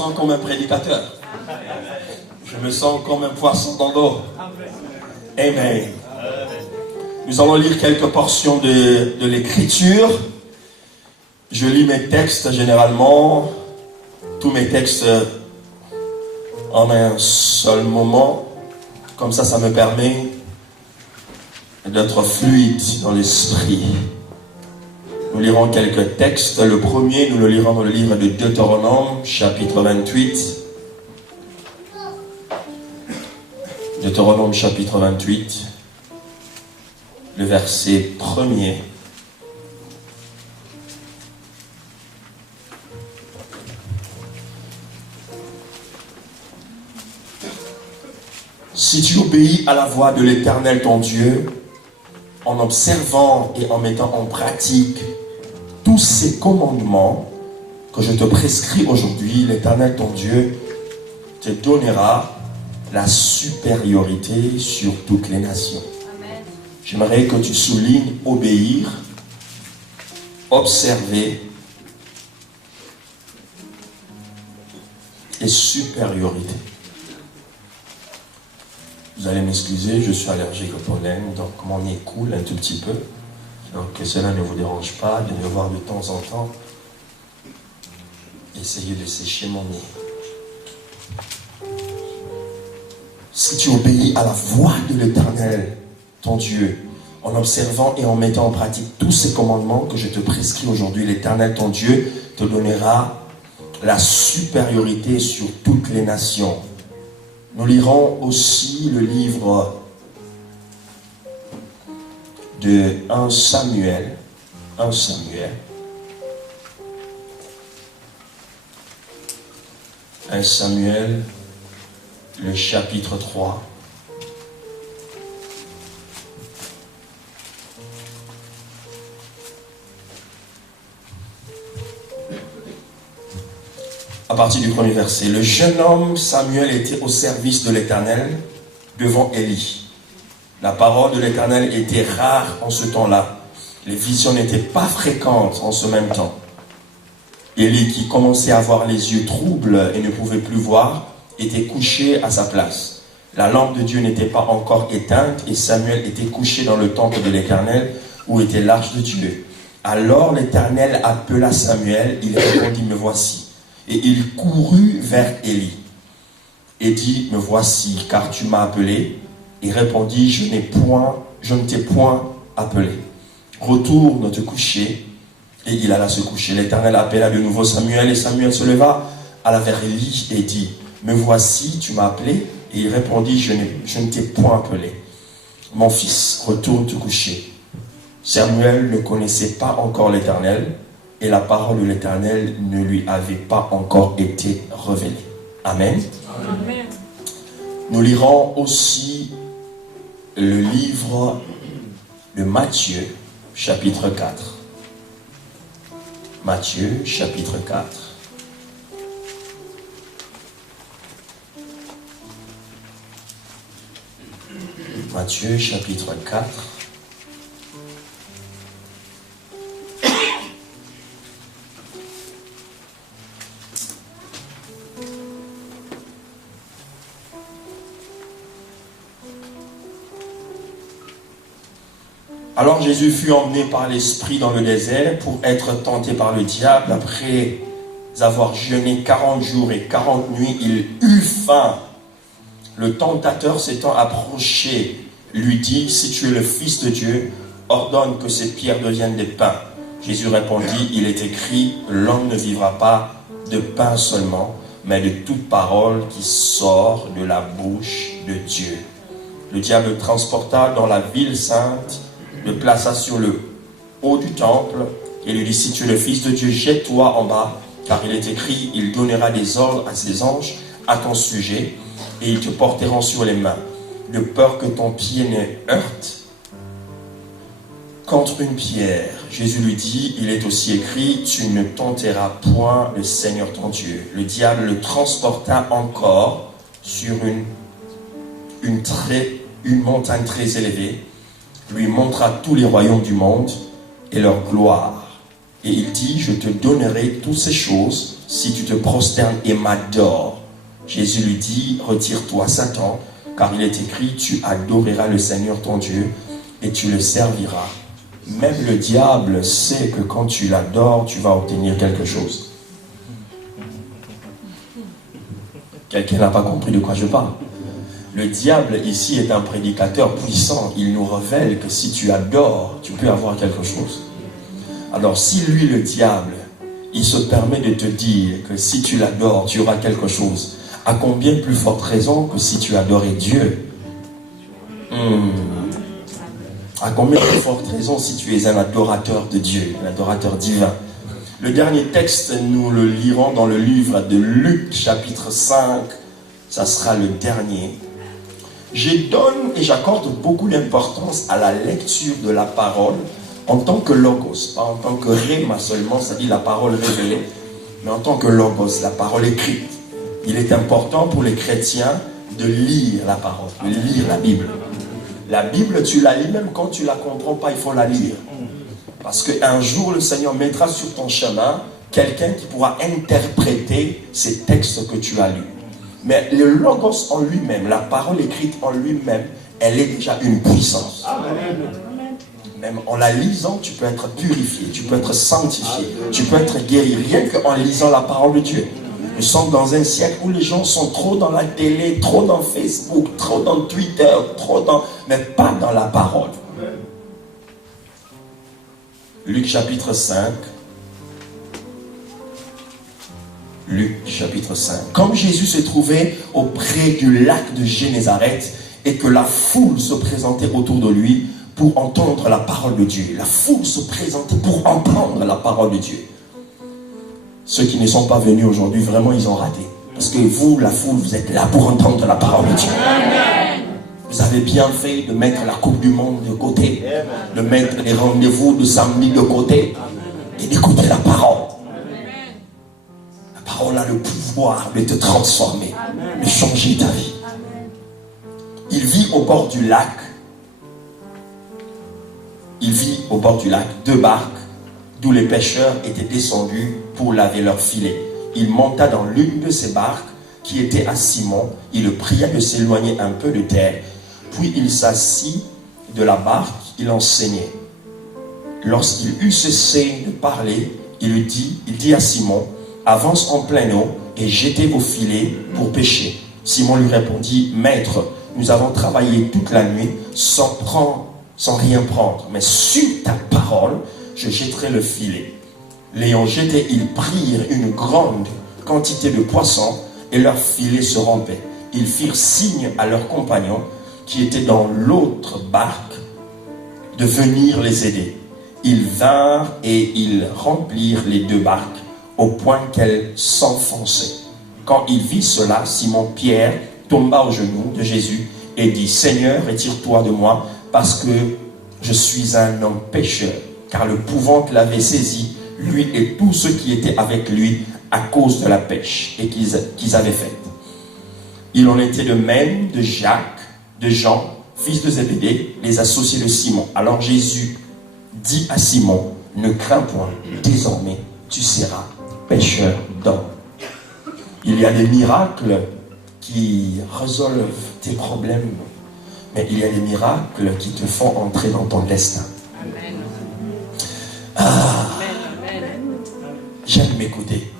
sens comme un prédicateur. Je me sens comme un poisson dans l'eau. Amen. Nous allons lire quelques portions de l'écriture. Je lis mes textes généralement, tous mes textes en un seul moment. Comme ça me permet d'être fluide dans l'esprit. Nous lirons quelques textes. Le premier, nous le lirons dans le livre de Deutéronome, chapitre 28. Deutéronome, chapitre 28, le verset 1er. Si tu obéis à la voix de l'Éternel ton Dieu, en observant et en mettant en pratique tous ces commandements que je te prescris aujourd'hui, l'Éternel ton Dieu te donnera la supériorité sur toutes les nations. Amen. J'aimerais que tu soulignes obéir, observer et supériorité. Vous allez m'excuser, je suis allergique au pollen, donc mon nez coule un tout petit peu. Donc que cela ne vous dérange pas de me voir de temps en temps. Essayez de sécher mon nez. Si tu obéis à la voix de l'Éternel, ton Dieu, en observant et en mettant en pratique tous ces commandements que je te prescris aujourd'hui, l'Éternel, ton Dieu, te donnera la supériorité sur toutes les nations. Nous lirons aussi le livre de 1 Samuel. 1 Samuel. 1 Samuel, le chapitre 3. À partir du premier verset, le jeune homme Samuel était au service de l'Éternel devant Élie. La parole de l'Éternel était rare en ce temps-là. Les visions n'étaient pas fréquentes en ce même temps. Élie, qui commençait à avoir les yeux troubles et ne pouvait plus voir, était couché à sa place. La lampe de Dieu n'était pas encore éteinte et Samuel était couché dans le temple de l'Éternel où était l'arche de Dieu. Alors l'Éternel appela Samuel, il répondit, me voici. Et il courut vers Élie et dit, me voici, car tu m'as appelé. Et répondit, je ne t'ai point appelé. Retourne te coucher. Et il alla se coucher. L'Éternel appela de nouveau Samuel et Samuel se leva, alla vers Élie et dit, me voici, tu m'as appelé. Et il répondit, je ne t'ai point appelé. Mon fils, retourne te coucher. Samuel ne connaissait pas encore l'Éternel et la parole de l'Éternel ne lui avait pas encore été révélée. Amen. Amen. Nous lirons aussi le livre de Matthieu, chapitre 4. Matthieu, chapitre 4. Matthieu, chapitre 4. Alors Jésus fut emmené par l'Esprit dans le désert pour être tenté par le diable. Après avoir jeûné 40 jours et 40 nuits, il eut faim. Le tentateur s'étant approché, lui dit, si tu es le Fils de Dieu, ordonne que ces pierres deviennent des pains. Jésus répondit, il est écrit, l'homme ne vivra pas de pain seulement, mais de toute parole qui sort de la bouche de Dieu. Le diable le transporta dans la ville sainte, le plaça sur le haut du temple et lui dit, si tu es le Fils de Dieu, jette-toi en bas, car il est écrit, il donnera des ordres à ses anges à ton sujet et ils te porteront sur les mains, de peur que ton pied ne heurte contre une pierre. Jésus lui dit, il est aussi écrit, tu ne tenteras point le Seigneur ton Dieu. Le diable le transporta encore sur une montagne très élevée, lui montra tous les royaumes du monde et leur gloire. Et il dit, je te donnerai toutes ces choses si tu te prosternes et m'adores. Jésus lui dit, retire-toi Satan, car il est écrit, tu adoreras le Seigneur ton Dieu et tu le serviras. Même le diable sait que quand tu l'adores, tu vas obtenir quelque chose. Quelqu'un n'a pas compris de quoi je parle. Le diable ici est un prédicateur puissant. Il nous révèle que si tu adores, tu peux avoir quelque chose. Alors si lui, le diable, il se permet de te dire que si tu l'adores, tu auras quelque chose, à combien plus forte raison que si tu adorais Dieu? À combien plus forte raison si tu es un adorateur de Dieu, un adorateur divin? Le dernier texte, nous le lirons dans le livre de Luc, chapitre 5. Ça sera le dernier. Je donne et j'accorde beaucoup d'importance à la lecture de la parole en tant que logos, pas en tant que rhéma seulement, c'est-à-dire la parole révélée, mais en tant que logos, la parole écrite. Il est important pour les chrétiens de lire la parole, de lire la Bible. La Bible, tu la lis même quand tu ne la comprends pas, il faut la lire. Parce qu'un jour, le Seigneur mettra sur ton chemin quelqu'un qui pourra interpréter ces textes que tu as lus. Mais le logos en lui-même, la parole écrite en lui-même, elle est déjà une puissance. Même en la lisant, tu peux être purifié, tu peux être sanctifié, tu peux être guéri, rien qu'en lisant la parole de Dieu. Nous sommes dans un siècle où les gens sont trop dans la télé, trop dans Facebook, trop dans Twitter, mais pas dans la parole. Luc chapitre 5. Luc chapitre 5. Comme Jésus se trouvait auprès du lac de Génézareth et que la foule se présentait autour de lui pour entendre la parole de Dieu. La foule se présentait pour entendre la parole de Dieu. Ceux qui ne sont pas venus aujourd'hui, vraiment, ils ont raté. Parce que vous, la foule, vous êtes là pour entendre la parole de Dieu. Vous avez bien fait de mettre la Coupe du Monde de côté, de mettre les rendez-vous de samedi de côté et d'écouter la parole. La parole a le pouvoir de te transformer, de changer ta vie. Il vit au bord du lac. Il vit au bord du lac 2 barques d'où les pêcheurs étaient descendus pour laver leurs filets. Il monta dans l'une de ces barques qui était à Simon. Il le pria de s'éloigner un peu de terre. Puis il s'assit de la barque, il enseignait. Lorsqu'il eut cessé de parler, il dit à Simon, avance en pleine eau et jetez vos filets pour pêcher. Simon lui répondit, Maître, nous avons travaillé toute la nuit sans rien prendre, mais sur ta parole, je jetterai le filet. L'ayant jeté, ils prirent une grande quantité de poissons et leur filet se rompait. Ils firent signe à leurs compagnons qui étaient dans l'autre barque de venir les aider. Ils vinrent et ils remplirent les 2 barques au point qu'elles s'enfonçaient. Quand il vit cela, Simon-Pierre tomba aux genoux de Jésus et dit, Seigneur, retire-toi de moi parce que je suis un homme pécheur. Car l'épouvante l'avait saisi, lui et tous ceux qui étaient avec lui, à cause de la pêche et qu'ils avaient faite. Il en était de même de Jacques, de Jean, fils de Zébédée, les associés de Simon. Alors Jésus dit à Simon, ne crains point, désormais tu seras pêcheur d'hommes. Il y a des miracles qui résolvent tes problèmes, mais il y a des miracles qui te font entrer dans ton destin. J'aime m'écouter.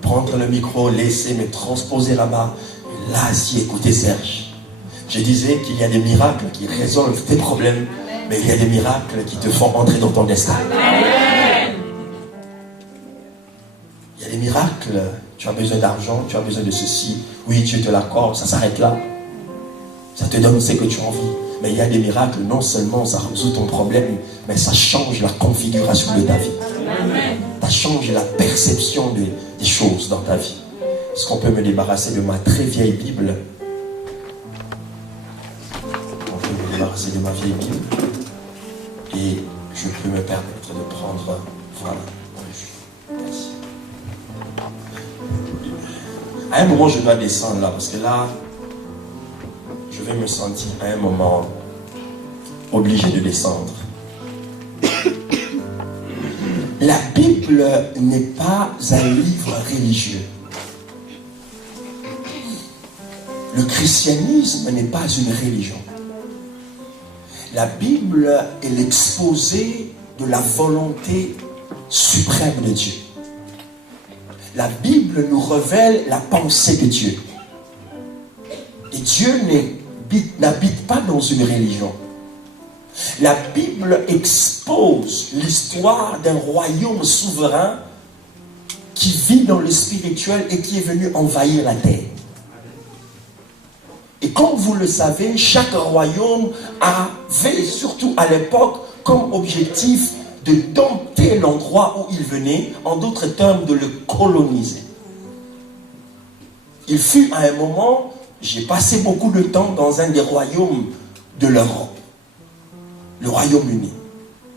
Prendre le micro, laisser me transposer là-bas. Là, si écouter Serge. Je disais qu'il y a des miracles qui résolvent tes problèmes, mais il y a des miracles qui te font entrer dans ton destin. Il y a des miracles. Tu as besoin d'argent, tu as besoin de ceci. Oui, Dieu te l'accorde, ça s'arrête là. Ça te donne ce que tu as envie. Mais il y a des miracles, non seulement ça résout ton problème, mais ça change la configuration de ta vie. Ça change la perception des choses dans ta vie. Est-ce qu'on peut me débarrasser de ma très vieille Bible? On peut me débarrasser de ma vieille Bible. Et je peux me permettre de prendre... Voilà. Merci. À un moment, je dois descendre là, parce que là, je vais me sentir à un moment obligé de descendre. La Bible n'est pas un livre religieux. Le christianisme n'est pas une religion. La Bible est l'exposé de la volonté suprême de Dieu. La Bible nous révèle la pensée de Dieu. Et Dieu n'habite pas dans une religion. La Bible expose l'histoire d'un royaume souverain qui vit dans le spirituel et qui est venu envahir la terre. Et comme vous le savez, chaque royaume avait, surtout à l'époque, comme objectif de dompter l'endroit où il venait, en d'autres termes, de le coloniser. Il fut à un moment, j'ai passé beaucoup de temps dans un des royaumes de l'Europe, le Royaume-Uni.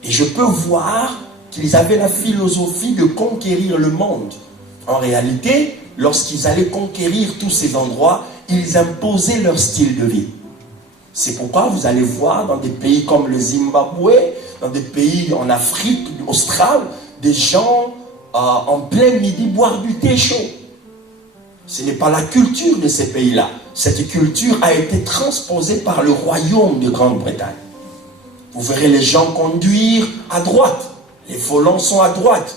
Et je peux voir qu'ils avaient la philosophie de conquérir le monde. En réalité, lorsqu'ils allaient conquérir tous ces endroits, ils imposaient leur style de vie. C'est pourquoi vous allez voir dans des pays comme le Zimbabwe, dans des pays en Afrique australe, des gens en plein midi boire du thé chaud. Ce n'est pas la culture de ces pays-là. Cette culture a été transposée par le royaume de Grande-Bretagne. Vous verrez les gens conduire à droite. Les volants sont à droite.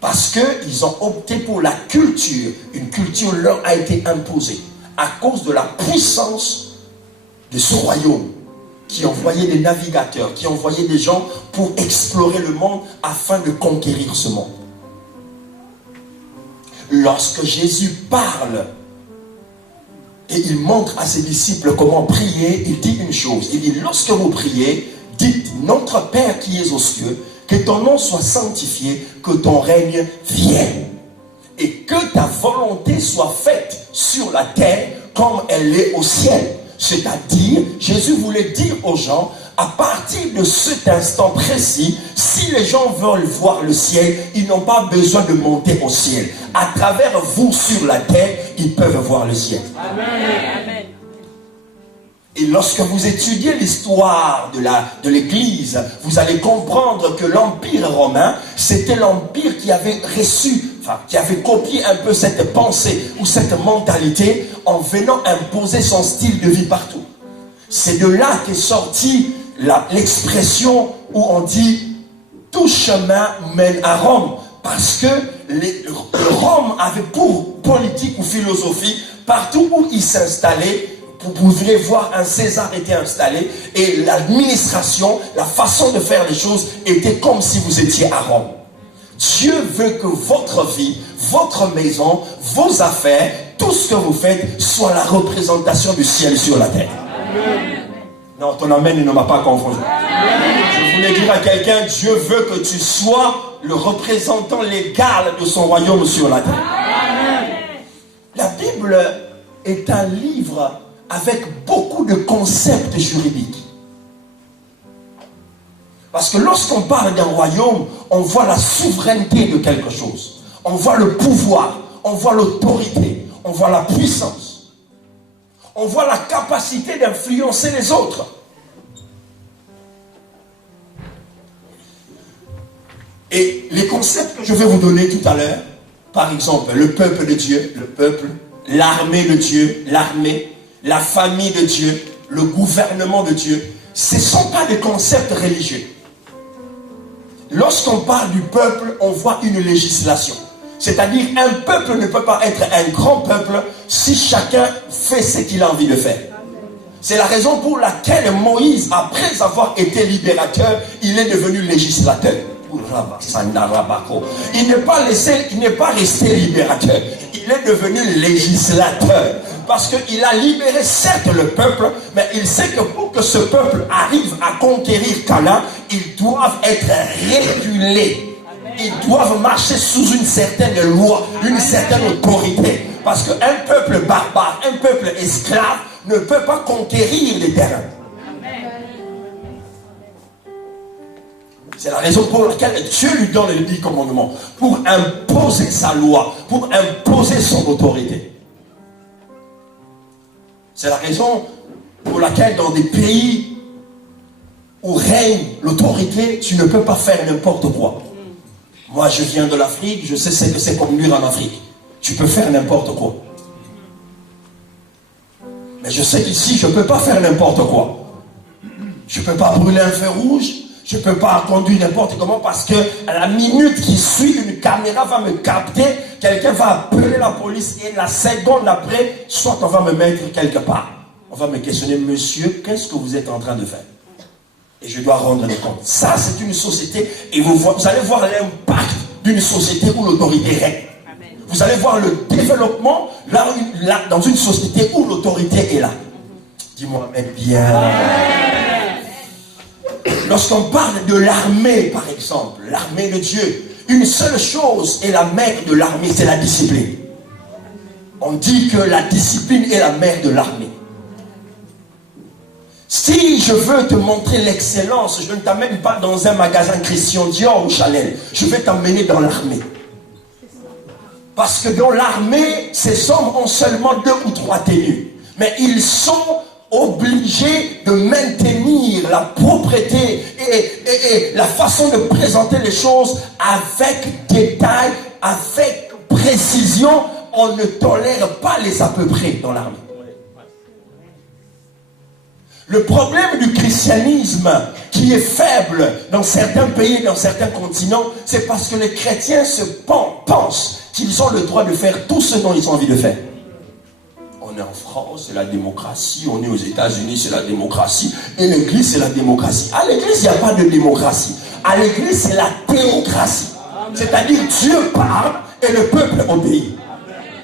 Parce qu'ils ont opté pour la culture. Une culture leur a été imposée à cause de la puissance de ce royaume qui envoyait des navigateurs, qui envoyait des gens pour explorer le monde afin de conquérir ce monde. Lorsque Jésus parle et il montre à ses disciples comment prier, il dit une chose. Il dit, lorsque vous priez, dites, notre Père qui es aux cieux, que ton nom soit sanctifié, que ton règne vienne. Et que ta volonté soit faite sur la terre comme elle est au ciel. C'est-à-dire, Jésus voulait dire aux gens, à partir de cet instant précis, si les gens veulent voir le ciel, ils n'ont pas besoin de monter au ciel. À travers vous sur la terre, ils peuvent voir le ciel. Amen. Et lorsque vous étudiez l'histoire de l'Église, vous allez comprendre que l'Empire romain, c'était l'Empire qui avait qui avait copié un peu cette pensée ou cette mentalité en venant imposer son style de vie partout. C'est de là qu'est sortie l'expression où on dit « tout chemin mène à Rome ». Parce que Rome avait pour politique ou philosophie, partout où il s'installait, vous pouvez voir un César était installé et l'administration, la façon de faire les choses était comme si vous étiez à Rome. Dieu veut que votre vie, votre maison, vos affaires, tout ce que vous faites soit la représentation du ciel sur la terre. Amen. Non, ton amen ne m'a pas confondu. Je voulais dire à quelqu'un, Dieu veut que tu sois le représentant légal de son royaume sur la terre. Amen. La Bible est un livre avec beaucoup de concepts juridiques. Parce que lorsqu'on parle d'un royaume, on voit la souveraineté de quelque chose. On voit le pouvoir, on voit l'autorité, on voit la puissance. On voit la capacité d'influencer les autres. Et les concepts que je vais vous donner tout à l'heure, par exemple, le peuple de Dieu, le peuple, l'armée de Dieu, l'armée, la famille de Dieu, le gouvernement de Dieu, ce ne sont pas des concepts religieux. Lorsqu'on parle du peuple, on voit une législation. C'est-à-dire, un peuple ne peut pas être un grand peuple si chacun fait ce qu'il a envie de faire. C'est la raison pour laquelle Moïse, après avoir été libérateur, il est devenu législateur. Il n'est pas resté libérateur. Il est devenu législateur. Parce qu'il a libéré certes le peuple, mais il sait que pour que ce peuple arrive à conquérir Canaan, ils doivent être régulés. Ils doivent marcher sous une certaine loi, une certaine autorité. Parce qu'un peuple barbare, un peuple esclave, ne peut pas conquérir les terrains. C'est la raison pour laquelle Dieu lui donne les 10 commandements. Pour imposer sa loi, pour imposer son autorité. C'est la raison pour laquelle dans des pays où règne l'autorité, tu ne peux pas faire n'importe quoi. Moi, je viens de l'Afrique, je sais ce que c'est conduire en Afrique. Tu peux faire n'importe quoi. Mais je sais qu'ici, je ne peux pas faire n'importe quoi. Je ne peux pas brûler un feu rouge. Je ne peux pas conduire n'importe comment parce que à la minute qui suit, une caméra va me capter. Quelqu'un va appeler la police et la seconde après, soit on va me mettre quelque part. On va me questionner, monsieur, qu'est-ce que vous êtes en train de faire? Et je dois rendre le compte. Ça, c'est une société et vous allez voir l'impact d'une société où l'autorité règne. Vous allez voir le développement là, dans une société où l'autorité est là. Dis-moi, mais bien. Lorsqu'on parle de l'armée, par exemple, l'armée de Dieu, une seule chose est la mère de l'armée, c'est la discipline. On dit que la discipline est la mère de l'armée. Si je veux te montrer l'excellence, je ne t'amène pas dans un magasin Christian Dior ou Chanel. Je vais t'emmener dans l'armée. Parce que dans l'armée, ces hommes ont seulement 2 ou 3 tenues. Mais ils sont obligés de maintenir la propreté et la façon de présenter les choses avec détail, avec précision. On ne tolère pas les à peu près dans l'armée. Le problème du christianisme qui est faible dans certains pays, dans certains continents, c'est parce que les chrétiens pensent qu'ils ont le droit de faire tout ce dont ils ont envie de faire. On est en France, c'est la démocratie. On est aux États-Unis, c'est la démocratie. Et l'église, c'est la démocratie. À l'église, il n'y a pas de démocratie. À l'église, c'est la théocratie. C'est-à-dire Dieu parle et le peuple obéit.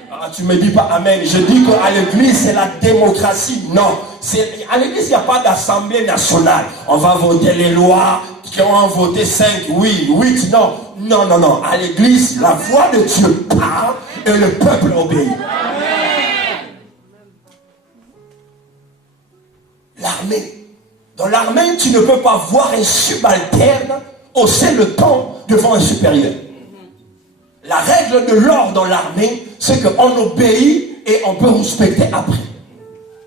Ah, tu ne me dis pas amen. Je dis qu'à l'église, c'est la démocratie. Non. À l'église, il n'y a pas d'assemblée nationale. On va voter les lois qui ont voté 5, oui, 8. Non. Non, non, non. À l'église, la voix de Dieu parle et le peuple obéit. L'armée. Dans l'armée, tu ne peux pas voir un subalterne hausser le ton devant un supérieur. La règle de l'ordre dans l'armée, c'est qu'on obéit et on peut respecter après.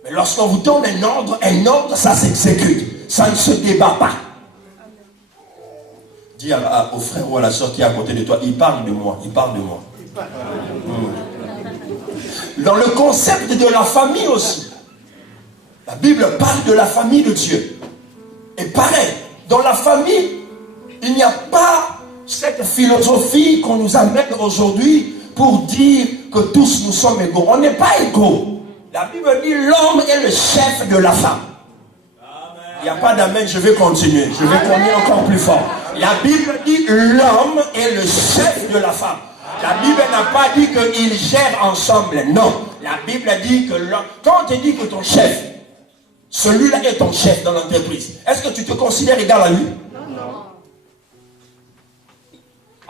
Mais lorsqu'on vous donne un ordre, ça s'exécute. Ça ne se débat pas. Dis au frère ou à la soeur qui est à côté de toi, il parle de moi, il parle de moi. Dans le concept de la famille aussi, la Bible parle de la famille de Dieu. Et pareil, dans la famille, il n'y a pas cette philosophie qu'on nous amène aujourd'hui pour dire que tous nous sommes égaux. On n'est pas égaux. La Bible dit l'homme est le chef de la femme. Il n'y a pas d'amen, je vais continuer. Je vais continuer encore plus fort. La Bible dit l'homme est le chef de la femme. La Bible n'a pas dit qu'ils gèrent ensemble. Non. La Bible dit que l'homme... Quand on te dit que ton chef, celui-là est ton chef dans l'entreprise, est-ce que tu te considères égal à lui?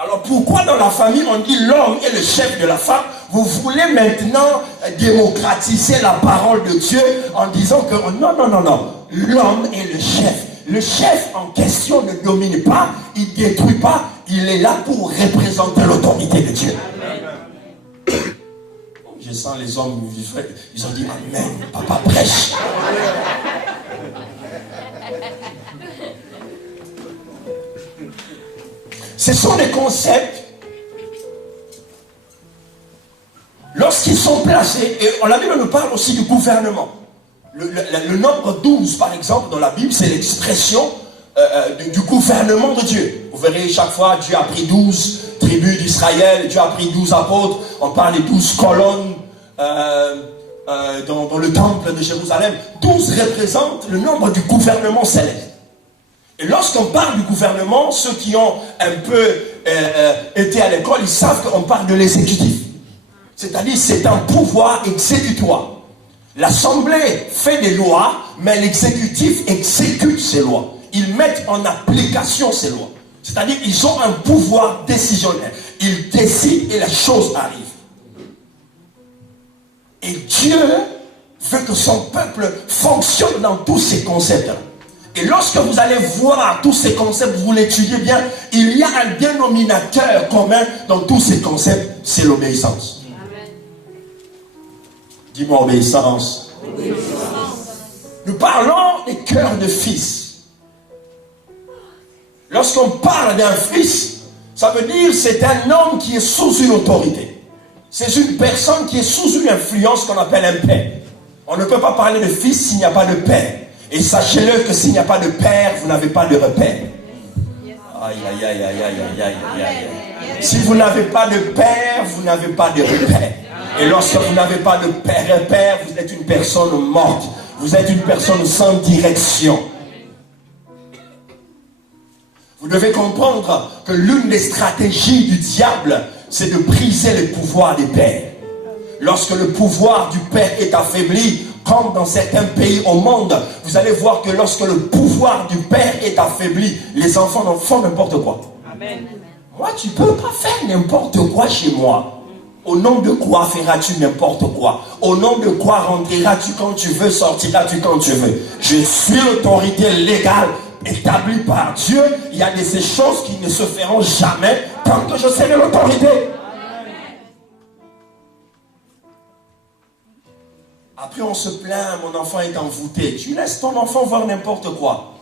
Alors pourquoi dans la famille on dit l'homme est le chef de la femme? Vous voulez maintenant démocratiser la parole de Dieu en disant que non, non, non, non. L'homme est le chef. Le chef en question ne domine pas, il ne détruit pas, il est là pour représenter l'autorité de Dieu. Amen. Je sens les hommes, ils ont dit amen, papa prêche. Ce sont des concepts, lorsqu'ils sont placés, et la Bible nous parle aussi du gouvernement. Le nombre 12, par exemple, dans la Bible, c'est l'expression du gouvernement de Dieu. Vous verrez, chaque fois, Dieu a pris 12 tribus d'Israël, Dieu a pris 12 apôtres, on parle des 12 colonnes dans le temple de Jérusalem. 12 représentent le nombre du gouvernement céleste. Et lorsqu'on parle du gouvernement, ceux qui ont un peu été à l'école, ils savent qu'on parle de l'exécutif. C'est-à-dire c'est un pouvoir exécutoire. L'Assemblée fait des lois, mais l'exécutif exécute ces lois. Ils mettent en application ces lois. C'est-à-dire qu'ils ont un pouvoir décisionnel. Ils décident et la chose arrive. Et Dieu veut que son peuple fonctionne dans tous ces concepts-là. Et lorsque vous allez voir tous ces concepts, vous l'étudiez bien, il y a un dénominateur commun dans tous ces concepts, c'est l'obéissance. Dis-moi obéissance. Nous parlons des cœurs de fils. Lorsqu'on parle d'un fils, Ça veut dire c'est un homme qui est sous une autorité. C'est une personne qui est sous une influence qu'on appelle un père. On ne peut pas parler de fils s'il n'y a pas de père. Et sachez-le que s'il n'y a pas de père, vous n'avez pas de repère. Aïe, aïe, aïe, aïe, aïe, aïe, aïe, aïe. Si vous n'avez pas de père, vous n'avez pas de repère. Et lorsque vous n'avez pas de père, vous êtes une personne morte. Vous êtes une personne sans direction. Vous devez comprendre que l'une des stratégies du diable, c'est de briser le pouvoir des pères. Lorsque le pouvoir du père est affaibli, comme dans certains pays au monde, vous allez voir que lorsque le pouvoir du père est affaibli, les enfants en font n'importe quoi. Amen. Moi, tu ne peux pas faire n'importe quoi chez moi. Au nom de quoi feras-tu n'importe quoi? Au nom de quoi rentreras-tu quand tu veux, sortiras-tu quand tu veux? Je suis l'autorité légale établie par Dieu. Il y a de ces choses qui ne se feront jamais tant que je serai l'autorité. Après on se plaint, mon enfant est envoûté. Tu laisses ton enfant voir n'importe quoi.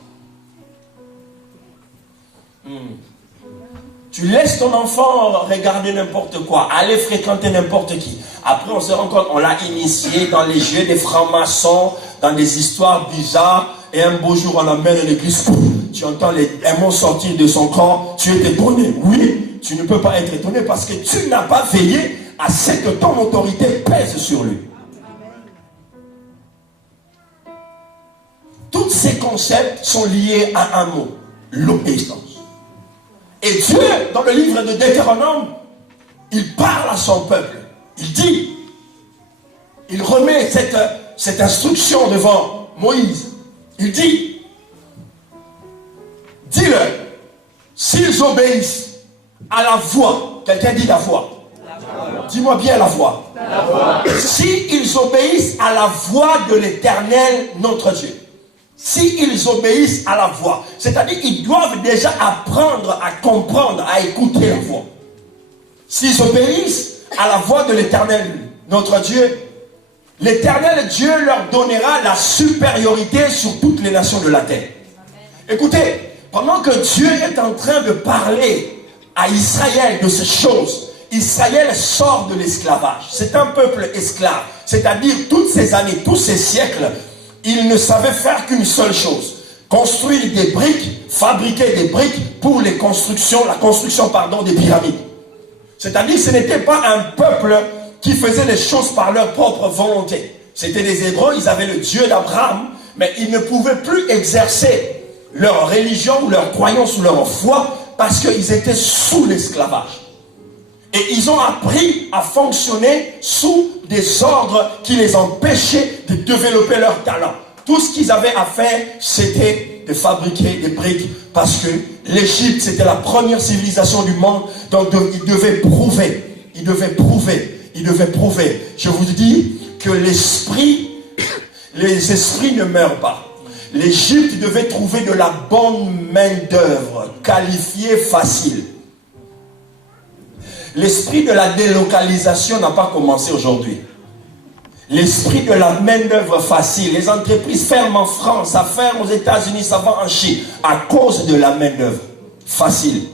Tu laisses ton enfant regarder n'importe quoi, aller fréquenter n'importe qui. Après on se rend compte, on l'a initié dans les jeux des francs-maçons, dans des histoires bizarres. Et un beau jour on l'amène à l'église, tu entends les démons sortir de son corps, tu es étonné. Oui, tu ne peux pas être étonné parce que tu n'as pas veillé à ce que ton autorité pèse sur lui. Tous ces concepts sont liés à un mot, l'obéissance. Et Dieu, dans le livre de Deutéronome, il parle à son peuple. Il dit, il remet cette instruction devant Moïse. Il dit, dis-leur, s'ils obéissent à la voix, quelqu'un dit la voix. Dis-moi bien la voix. S'ils obéissent à la voix de l'Éternel, notre Dieu. S'ils obéissent à la voix, c'est-à-dire qu'ils doivent déjà apprendre à comprendre, à écouter la voix. S'ils obéissent à la voix de l'Éternel, notre Dieu, l'Éternel Dieu leur donnera la supériorité sur toutes les nations de la terre. Écoutez, pendant que Dieu est en train de parler à Israël de ces choses, Israël sort de l'esclavage. C'est un peuple esclave. C'est-à-dire toutes ces années, tous ces siècles, il ne savait faire qu'une seule chose. Construire des briques, fabriquer des briques pour la construction des pyramides. C'est-à-dire que ce n'était pas un peuple qui faisait les choses par leur propre volonté. C'était des Hébreux, ils avaient le Dieu d'Abraham, mais ils ne pouvaient plus exercer leur religion ou leur croyance ou leur foi parce qu'ils étaient sous l'esclavage. Et ils ont appris à fonctionner sous des ordres qui les empêchaient de développer leur talent. Tout ce qu'ils avaient à faire, c'était de fabriquer des briques. Parce que l'Égypte, c'était la première civilisation du monde. Donc ils devaient prouver. Je vous dis que les esprits ne meurent pas. L'Égypte devait trouver de la bonne main d'œuvre, qualifiée, facile. L'esprit de la délocalisation n'a pas commencé aujourd'hui. L'esprit de la main-d'œuvre facile. Les entreprises ferment en France, ça ferme aux États-Unis, ça va en Chine, à cause de la main-d'œuvre facile.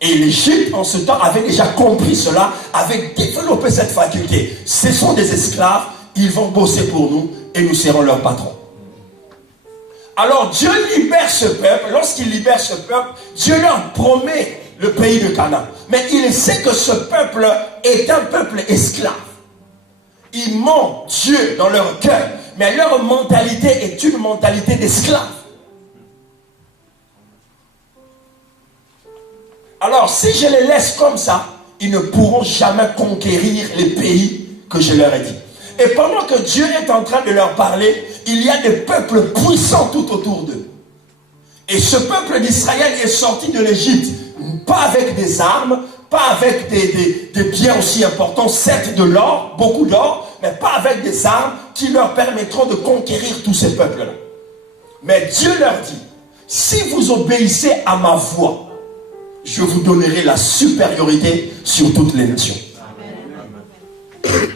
Et l'Égypte, en ce temps, avait déjà compris cela, avait développé cette faculté. Ce sont des esclaves, ils vont bosser pour nous et nous serons leurs patrons. Alors Dieu libère ce peuple. Lorsqu'il libère ce peuple, Dieu leur promet le pays de Canaan. Mais il sait que ce peuple est un peuple esclave. Ils mentent Dieu dans leur cœur, mais leur mentalité est une mentalité d'esclave. Alors, si je les laisse comme ça, ils ne pourront jamais conquérir les pays que je leur ai dit. Et pendant que Dieu est en train de leur parler, il y a des peuples puissants tout autour d'eux. Et ce peuple d'Israël est sorti de l'Égypte, pas avec des armes, pas avec des biens aussi importants, certes de l'or, beaucoup d'or, mais pas avec des armes qui leur permettront de conquérir tous ces peuples-là. Mais Dieu leur dit, si vous obéissez à ma voix, je vous donnerai la supériorité sur toutes les nations.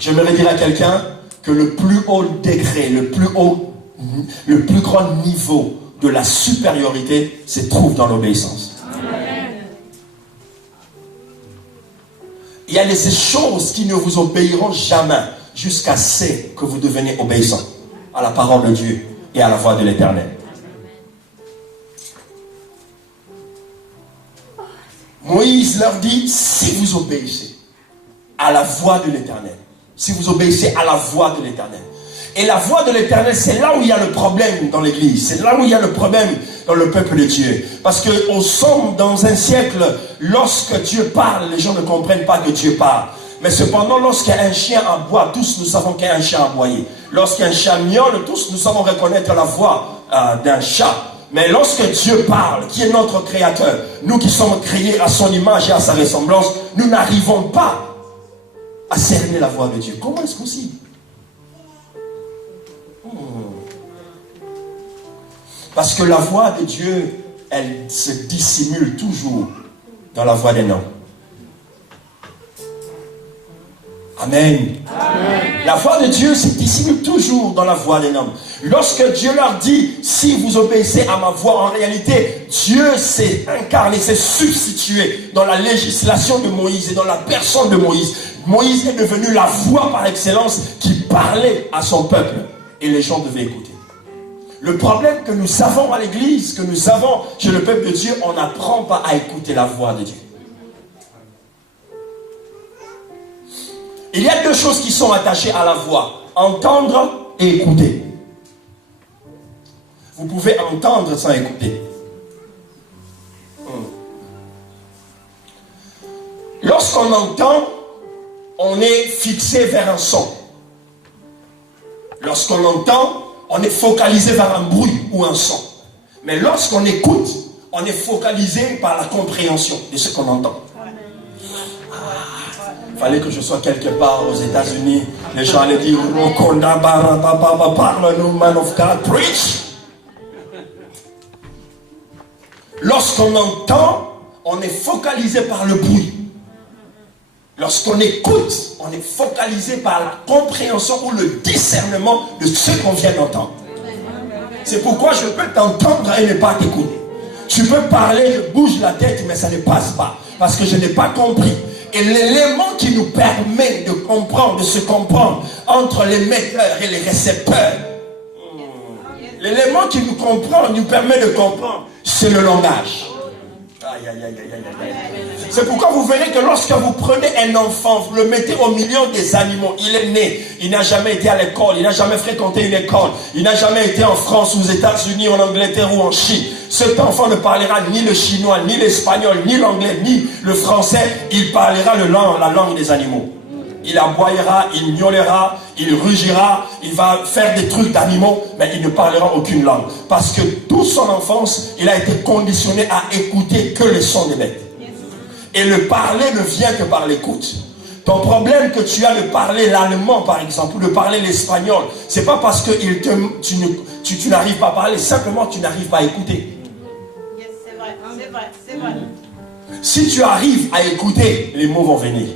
J'aimerais dire à quelqu'un que le plus haut degré, le plus grand niveau de la supériorité se trouve dans l'obéissance. Il y a de ces choses qui ne vous obéiront jamais jusqu'à ce que vous deveniez obéissants à la parole de Dieu et à la voix de l'Éternel. Moïse leur dit, si vous obéissez à la voix de l'Éternel, si vous obéissez à la voix de l'Éternel. Et la voix de l'Éternel, c'est là où il y a le problème dans l'Église. C'est là où il y a le problème dans le peuple de Dieu. Parce qu'on sommes dans un siècle, lorsque Dieu parle, les gens ne comprennent pas que Dieu parle. Mais cependant, lorsqu'un chien aboie, tous nous savons qu'il y a un chien aboyé. Lorsqu'un chat miaule, tous nous savons reconnaître la voix d'un chat. Mais lorsque Dieu parle, qui est notre créateur, nous qui sommes créés à son image et à sa ressemblance, nous n'arrivons pas à cerner la voix de Dieu. Comment est-ce possible? Parce que la voix de Dieu, elle se dissimule toujours dans la voix d'un homme. Amen. Amen. La voix de Dieu se dissimule toujours dans la voix d'un homme. Lorsque Dieu leur dit, si vous obéissez à ma voix, en réalité, Dieu s'est incarné, s'est substitué dans la législation de Moïse et dans la personne de Moïse. Moïse est devenu la voix par excellence qui parlait à son peuple. Et les gens devaient écouter. Le problème que nous avons à l'église, que nous avons chez le peuple de Dieu, on n'apprend pas à écouter la voix de Dieu. Il y a deux choses qui sont attachées à la voix. Entendre et écouter. Vous pouvez entendre sans écouter. Lorsqu'on entend, on est fixé vers un son. Lorsqu'on entend, on est focalisé vers un bruit ou un son. Mais lorsqu'on écoute, on est focalisé par la compréhension de ce qu'on entend. Il fallait que je sois quelque part aux États-Unis. Les gens allaient dire, parle-nous, man of God, preach. Lorsqu'on entend, on est focalisé par le bruit. Lorsqu'on écoute, on est focalisé par la compréhension ou le discernement de ce qu'on vient d'entendre. C'est pourquoi je peux t'entendre et ne pas t'écouter. Tu peux parler, je bouge la tête, mais ça ne passe pas. Parce que je n'ai pas compris. Et l'élément qui nous permet de comprendre, de se comprendre entre l'émetteur et les récepteurs, l'élément qui nous comprend, nous permet de comprendre, c'est le langage. Aïe, aïe, aïe, aïe, aïe, aïe. C'est pourquoi vous verrez que lorsque vous prenez un enfant, vous le mettez au milieu des animaux, il est né, il n'a jamais été à l'école, il n'a jamais fréquenté une école, il n'a jamais été en France, aux États-Unis, en Angleterre ou en Chine. Cet enfant ne parlera ni le chinois, ni l'espagnol, ni l'anglais, ni le français, il parlera la langue des animaux. Il aboyera, il miaulera, il rugira, il va faire des trucs d'animaux, mais il ne parlera aucune langue. Parce que toute son enfance, il a été conditionné à écouter que les sons des bêtes. Et le parler ne vient que par l'écoute. Ton problème que tu as de parler l'allemand, par exemple, ou de parler l'espagnol, c'est pas parce que tu n'arrives pas à parler, simplement tu n'arrives pas à écouter. Yes, c'est vrai, c'est vrai, c'est vrai. Si tu arrives à écouter, les mots vont venir.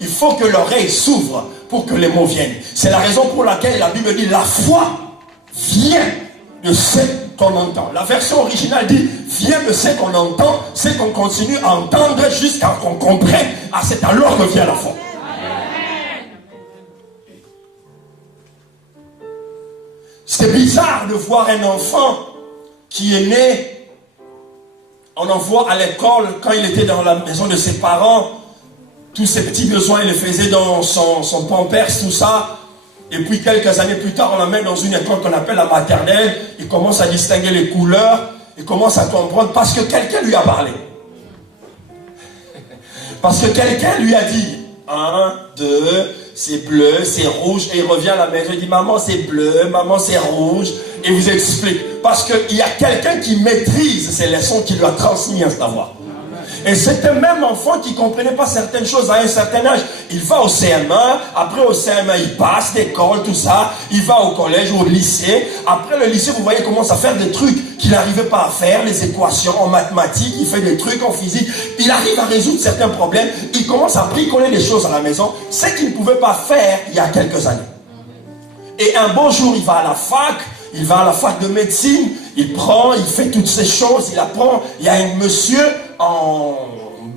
Il faut que l'oreille s'ouvre pour que les mots viennent. C'est la raison pour laquelle la Bible dit la foi vient de ce qu'on entend. La version originale dit vient de ce qu'on entend, ce qu'on continue à entendre jusqu'à qu'on comprenne. Ah, c'est alors que vient la foi. C'est bizarre de voir un enfant qui est né, on envoie à l'école quand il était dans la maison de ses parents. Tous ses petits besoins, il les faisait dans son pampers, tout ça. Et puis quelques années plus tard, on l'amène dans une école qu'on appelle la maternelle. Il commence à distinguer les couleurs. Il commence à comprendre parce que quelqu'un lui a parlé. Parce que quelqu'un lui a dit 1, 2, c'est bleu, c'est rouge. Et il revient à la maison, il dit maman c'est bleu, maman c'est rouge. Et il vous explique. Parce qu'il y a quelqu'un qui maîtrise ces leçons qu'il lui a transmises à savoir. Et c'était même enfant qui ne comprenait pas certaines choses à un certain âge. Il va au CM1, après au CM1, il passe l'école, tout ça. Il va au collège ou au lycée. Après le lycée, vous voyez, il commence à faire des trucs qu'il n'arrivait pas à faire, les équations en mathématiques, il fait des trucs en physique. Il arrive à résoudre certains problèmes. Il commence à bricoler des choses à la maison, ce qu'il ne pouvait pas faire il y a quelques années. Et un beau jour, il va à la fac. Il va à la fac de médecine, il fait toutes ces choses, il apprend. Il y a un monsieur en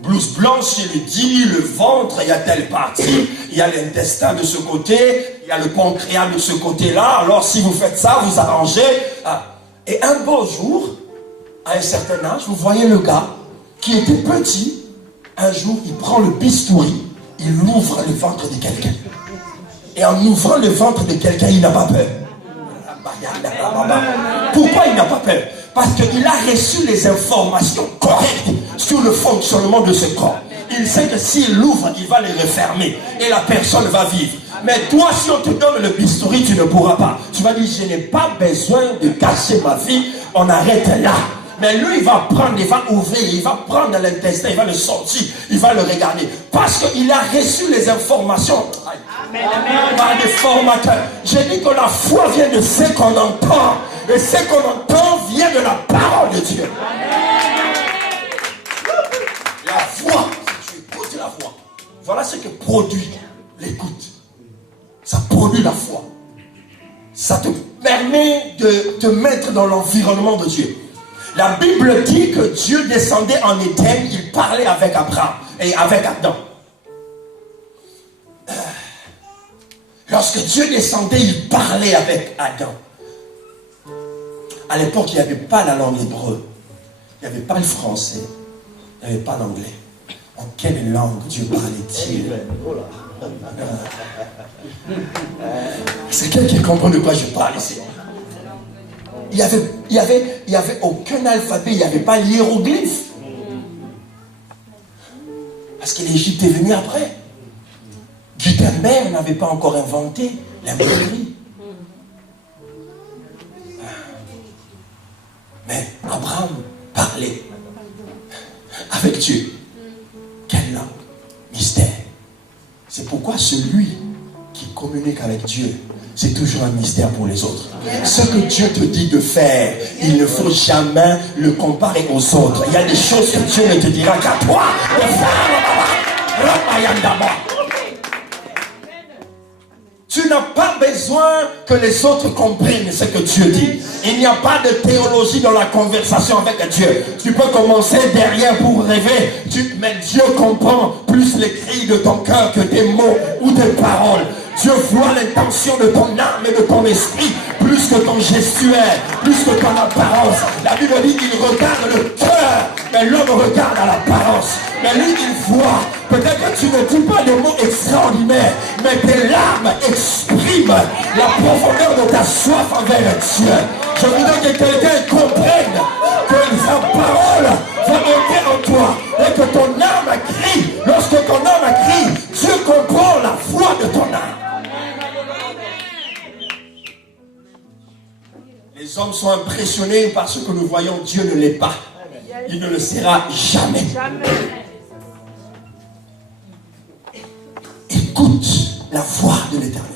blouse blanche, il lui dit le ventre, il y a telle partie, il y a l'intestin de ce côté, il y a le pancréas de ce côté-là. Alors si vous faites ça, vous arrangez. Et un beau jour, à un certain âge, vous voyez le gars qui était petit. Un jour, il prend le bistouri, il ouvre le ventre de quelqu'un. Et en ouvrant le ventre de quelqu'un, il n'a pas peur. Pourquoi il n'a pas peur? Parce qu'il a reçu les informations correctes sur le fonctionnement de ce corps. Il sait que s'il l'ouvre, il va le refermer et la personne va vivre. Mais toi, si on te donne le bistouri, tu ne pourras pas. Tu vas dire, je n'ai pas besoin de cacher ma vie, on arrête là. Mais lui, il va prendre, il va ouvrir, il va prendre l'intestin, il va le sortir, il va le regarder. Parce qu'il a reçu les informations par des formateurs. J'ai dit que la foi vient de ce qu'on entend. Et ce qu'on entend vient de la parole de Dieu. La voix, si tu écoutes la voix, voilà ce que produit l'écoute. Ça produit la foi. Ça te permet de te mettre dans l'environnement de Dieu. La Bible dit que Dieu descendait en Éden, il parlait avec Abraham et avec Adam. Lorsque Dieu descendait, il parlait avec Adam. À l'époque, il n'y avait pas la langue hébreu, il n'y avait pas le français, il n'y avait pas l'anglais. En quelle langue Dieu parlait-il? C'est quelqu'un qui comprend de quoi je parle ici. Il n'y avait aucun alphabet, il n'y avait pas l'hiéroglyphe. Parce que l'Égypte est venue après. Gutenberg n'avait pas encore inventé l'imprimerie. Mais Abraham parlait avec Dieu. Quelle langue? Mystère. C'est pourquoi celui qui communique avec Dieu, c'est toujours un mystère pour les autres. Ce que Dieu te dit de faire, il ne faut jamais le comparer aux autres. Il y a des choses que Dieu ne te dira qu'à toi de faire. Tu n'as pas besoin que les autres comprennent ce que Dieu dit. Il n'y a pas de théologie dans la conversation avec Dieu. Tu peux commencer derrière pour rêver, mais Dieu comprend plus les cris de ton cœur que tes mots ou tes paroles. Dieu voit l'intention de ton âme et de ton esprit plus que ton gestuaire, plus que ton apparence. La Bible dit qu'il regarde le cœur, mais l'homme regarde à l'apparence. Mais lui, il voit. Peut-être que tu ne dis pas des mots extraordinaires, mais tes larmes expriment la profondeur de ta soif envers Dieu. Je voudrais que quelqu'un comprenne que sa parole va monter en toi et que ton âme crie. Lorsque ton âme crie, Dieu comprend la voix de ton âme. Les hommes sont impressionnés par ce que nous voyons. Dieu ne l'est pas. Il ne le sera jamais. Écoute la voix de l'Éternel.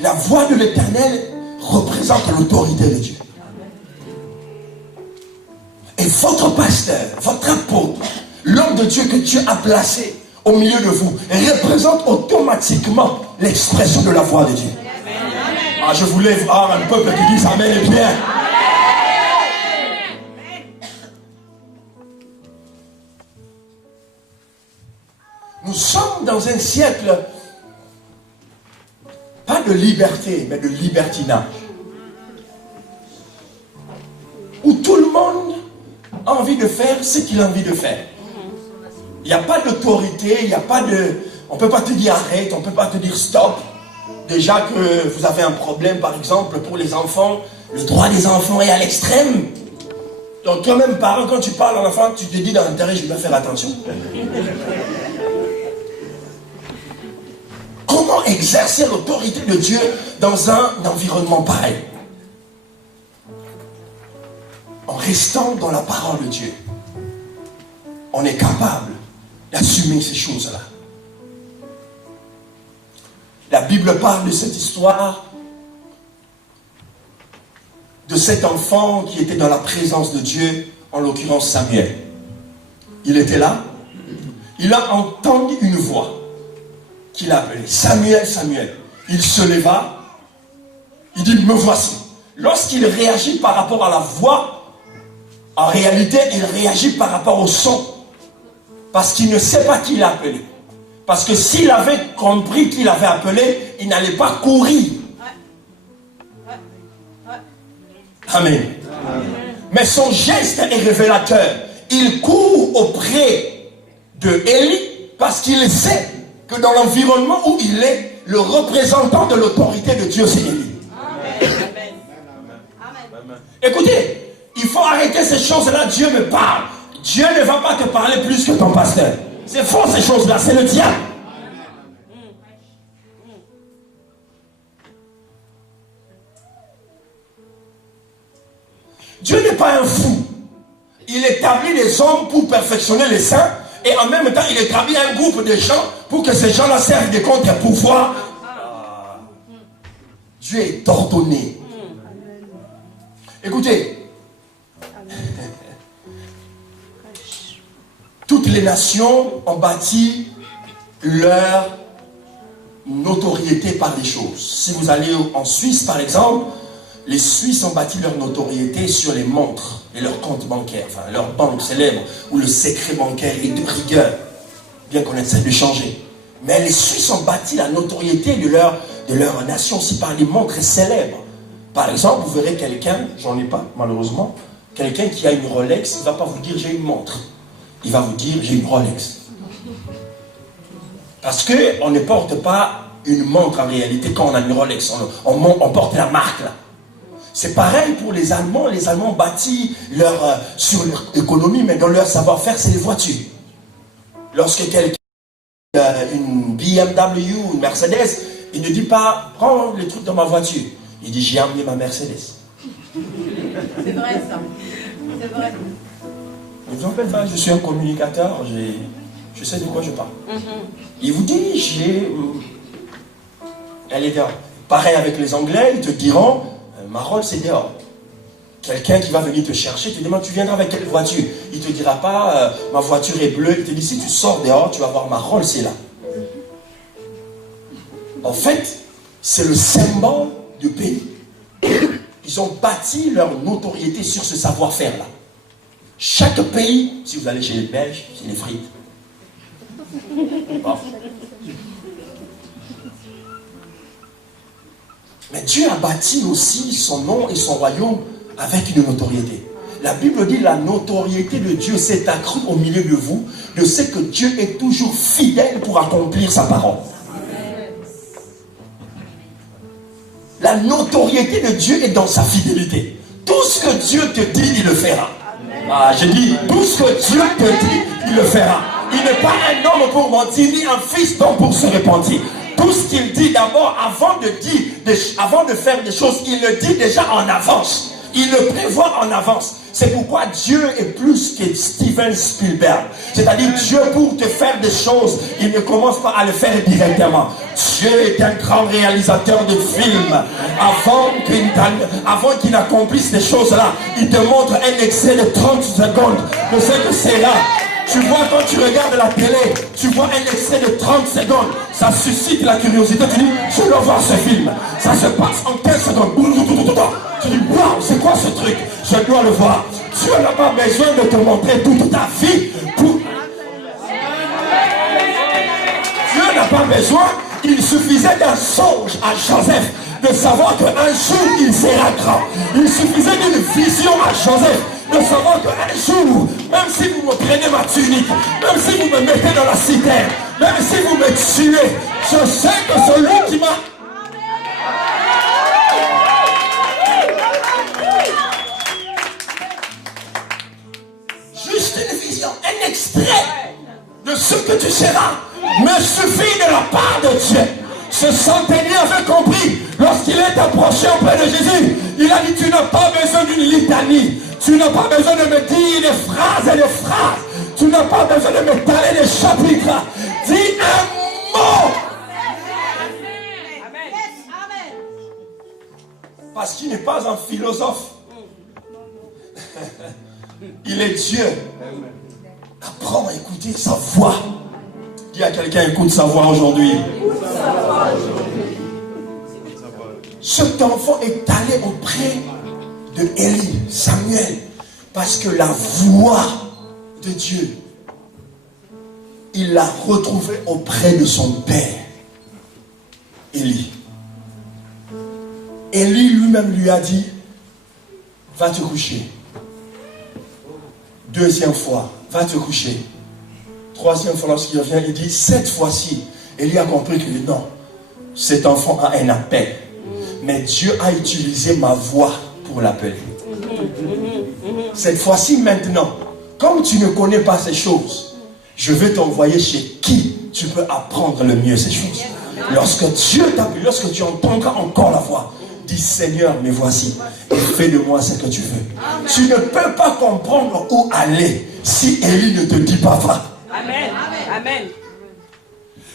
La voix de l'Éternel représente l'autorité de Dieu. Et votre pasteur, votre apôtre, l'homme de Dieu que Dieu a placé au milieu de vous, représente automatiquement l'expression de la voix de Dieu. Ah, je voulais voir un peuple qui dit amen et bien. Nous sommes dans un siècle, pas de liberté, mais de libertinage. Où tout le monde a envie de faire ce qu'il a envie de faire. Il n'y a pas d'autorité, il n'y a pas de... On ne peut pas te dire arrête, on ne peut pas te dire stop. Déjà que vous avez un problème, par exemple, pour les enfants, le droit des enfants est à l'extrême. Donc toi-même, parent, quand tu parles à l'enfant, tu te dis dans l'intérêt, je dois faire attention. Comment exercer l'autorité de Dieu dans un environnement pareil? En restant dans la parole de Dieu, on est capable d'assumer ces choses-là. La Bible parle de cette histoire de cet enfant qui était dans la présence de Dieu, en l'occurrence Samuel. Il était là, il a entendu une voix qui l'appelait, Samuel, Samuel. Il se leva, il dit, me voici. Lorsqu'il réagit par rapport à la voix, en réalité, il réagit par rapport au son. Parce qu'il ne sait pas qui l'a appelé. Parce que s'il avait compris qui l'avait appelé, il n'allait pas courir. Amen. Mais son geste est révélateur. Il court auprès de Élie parce qu'il sait que dans l'environnement où il est, le représentant de l'autorité de Dieu, c'est Élie. Écoutez, il faut arrêter ces choses-là. Dieu me parle. Dieu ne va pas te parler plus que ton pasteur. C'est faux ces choses-là, c'est le diable. Dieu n'est pas un fou. Il établit les hommes pour perfectionner les saints et en même temps il établit un groupe de gens pour que ces gens-là servent des contre-pouvoirs. Dieu est ordonné. Écoutez, toutes les nations ont bâti leur notoriété par des choses. Si vous allez en Suisse par exemple, les Suisses ont bâti leur notoriété sur les montres et leurs comptes bancaires, enfin leur banque célèbre, où le secret bancaire est de rigueur, bien qu'on essaie de changer. Mais les Suisses ont bâti la notoriété de leur nation aussi par les montres célèbres. Par exemple, vous verrez quelqu'un, j'en ai pas malheureusement, quelqu'un qui a une Rolex, il ne va pas vous dire j'ai une montre. Il va vous dire j'ai une Rolex. Parce qu'on ne porte pas une montre en réalité quand on a une Rolex, on porte la marque là. C'est pareil pour les Allemands. Les Allemands bâtissent sur leur économie, mais dans leur savoir-faire, c'est les voitures. Lorsque quelqu'un a une BMW ou une Mercedes, il ne dit pas, prends les trucs dans ma voiture. Il dit, j'ai amené ma Mercedes. C'est vrai ça. C'est vrai. Vous en faites pas, je suis un communicateur, je sais de quoi je parle. Il vous dit, elle est dehors. Pareil avec les Anglais, ils te diront, ma Rolls c'est dehors. Quelqu'un qui va venir te chercher, te demande tu viendras avec quelle voiture. Il ne te dira pas ma voiture est bleue. Il te dit si tu sors dehors, tu vas voir ma Rolls c'est là. En fait, c'est le symbole du pays. Ils ont bâti leur notoriété sur ce savoir-faire là. Chaque pays, si vous allez chez les Belges, c'est les frites. Bon. Mais Dieu a bâti aussi son nom et son royaume avec une notoriété. La Bible dit la notoriété de Dieu s'est accrue au milieu de vous, de ce que Dieu est toujours fidèle pour accomplir sa parole. La notoriété de Dieu est dans sa fidélité. Tout ce que Dieu te dit, il le fera. Ah, j'ai dit, tout ce que Dieu te dit, il le fera. Il n'est pas un homme pour mentir, ni un fils d'homme pour se repentir. Tout ce qu'il dit d'abord, avant de faire des choses, il le dit déjà en avance. Il le prévoit en avance. C'est pourquoi Dieu est plus que Steven Spielberg. C'est-à-dire Dieu pour te faire des choses, il ne commence pas à le faire directement. Dieu est un grand réalisateur de films. Avant qu'il accomplisse ces choses-là, il te montre un extrait de 30 secondes de ce que c'est là. Tu vois, quand tu regardes la télé, tu vois un extrait de 30 secondes. Ça suscite la curiosité. Tu dis, je dois voir ce film. Ça se passe en 15 secondes. Tu dis, waouh, c'est quoi ce truc? Je dois le voir. Dieu n'a pas besoin de te montrer toute ta vie. Dieu n'a pas besoin. Il suffisait d'un songe à Joseph de savoir qu'un jour il sera grand. Il suffisait d'une vision à Joseph de savoir qu'un jour, même si vous me prenez ma tunique, même si vous me mettez dans la citerne, même si vous me tuez, je sais que celui qui m'a... Juste une vision, un extrait de ce que tu seras me suffit de la part de Dieu. Ce centenier avait compris lorsqu'il est approché auprès de Jésus. Il a dit, tu n'as pas besoin d'une litanie. Tu n'as pas besoin de me dire des phrases et des phrases. Tu n'as pas besoin de me parler des chapitres. Dis un mot. Parce qu'il n'est pas un philosophe. Il est Dieu. Apprends à écouter sa voix. Dis à quelqu'un, écoute sa voix aujourd'hui. Cet enfant est allé auprès de Élie, Samuel, parce que la voix de Dieu il l'a retrouvé auprès de son père, Élie. Élie lui-même lui a dit, va te coucher. Deuxième fois, va te coucher. Troisième fois, lorsqu'il revient, il dit, cette fois-ci, Élie a compris que non, cet enfant a un appel. Mais Dieu a utilisé ma voix pour l'appeler. Cette fois-ci, maintenant, comme tu ne connais pas ces choses, je vais t'envoyer chez qui tu peux apprendre le mieux ces choses. Lorsque Dieu t'appelle, lorsque tu entendras encore la voix, dis Seigneur, me voici, et fais de moi ce que tu veux. Tu ne peux pas comprendre où aller si Élie ne te dit pas va. Amen. Amen.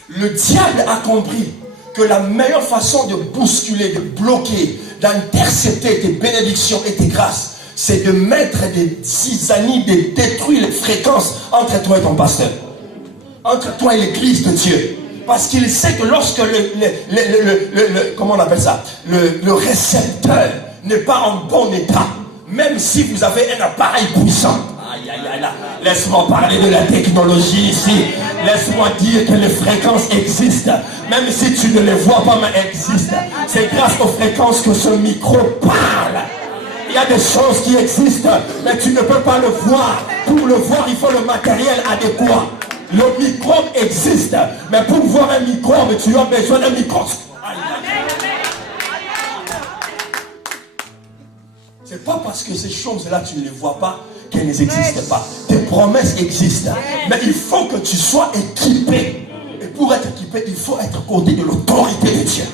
Le diable a compris que la meilleure façon de bousculer, de bloquer, d'intercepter tes bénédictions et tes grâces, c'est de mettre des zizanies, de détruire les fréquences entre toi et ton pasteur, entre toi et l'église de Dieu. Parce qu'il sait que lorsque comment on appelle ça, le récepteur n'est pas en bon état, même si vous avez un appareil puissant. Aïe, aïe, aïe, laisse-moi parler de la technologie ici. Laisse-moi dire que les fréquences existent. Même si tu ne les vois pas, mais elles existent. C'est grâce aux fréquences que ce micro parle. Il y a des choses qui existent, mais tu ne peux pas le voir. Pour le voir, il faut le matériel adéquat. Le microbe existe, mais pour voir un microbe, tu as besoin d'un microscope. C'est pas parce que ces choses-là, tu ne les vois pas, qu'elles n'existent pas. Tes promesses existent, mais il faut que tu sois équipé. Et pour être équipé, il faut être côté de l'autorité de Dieu.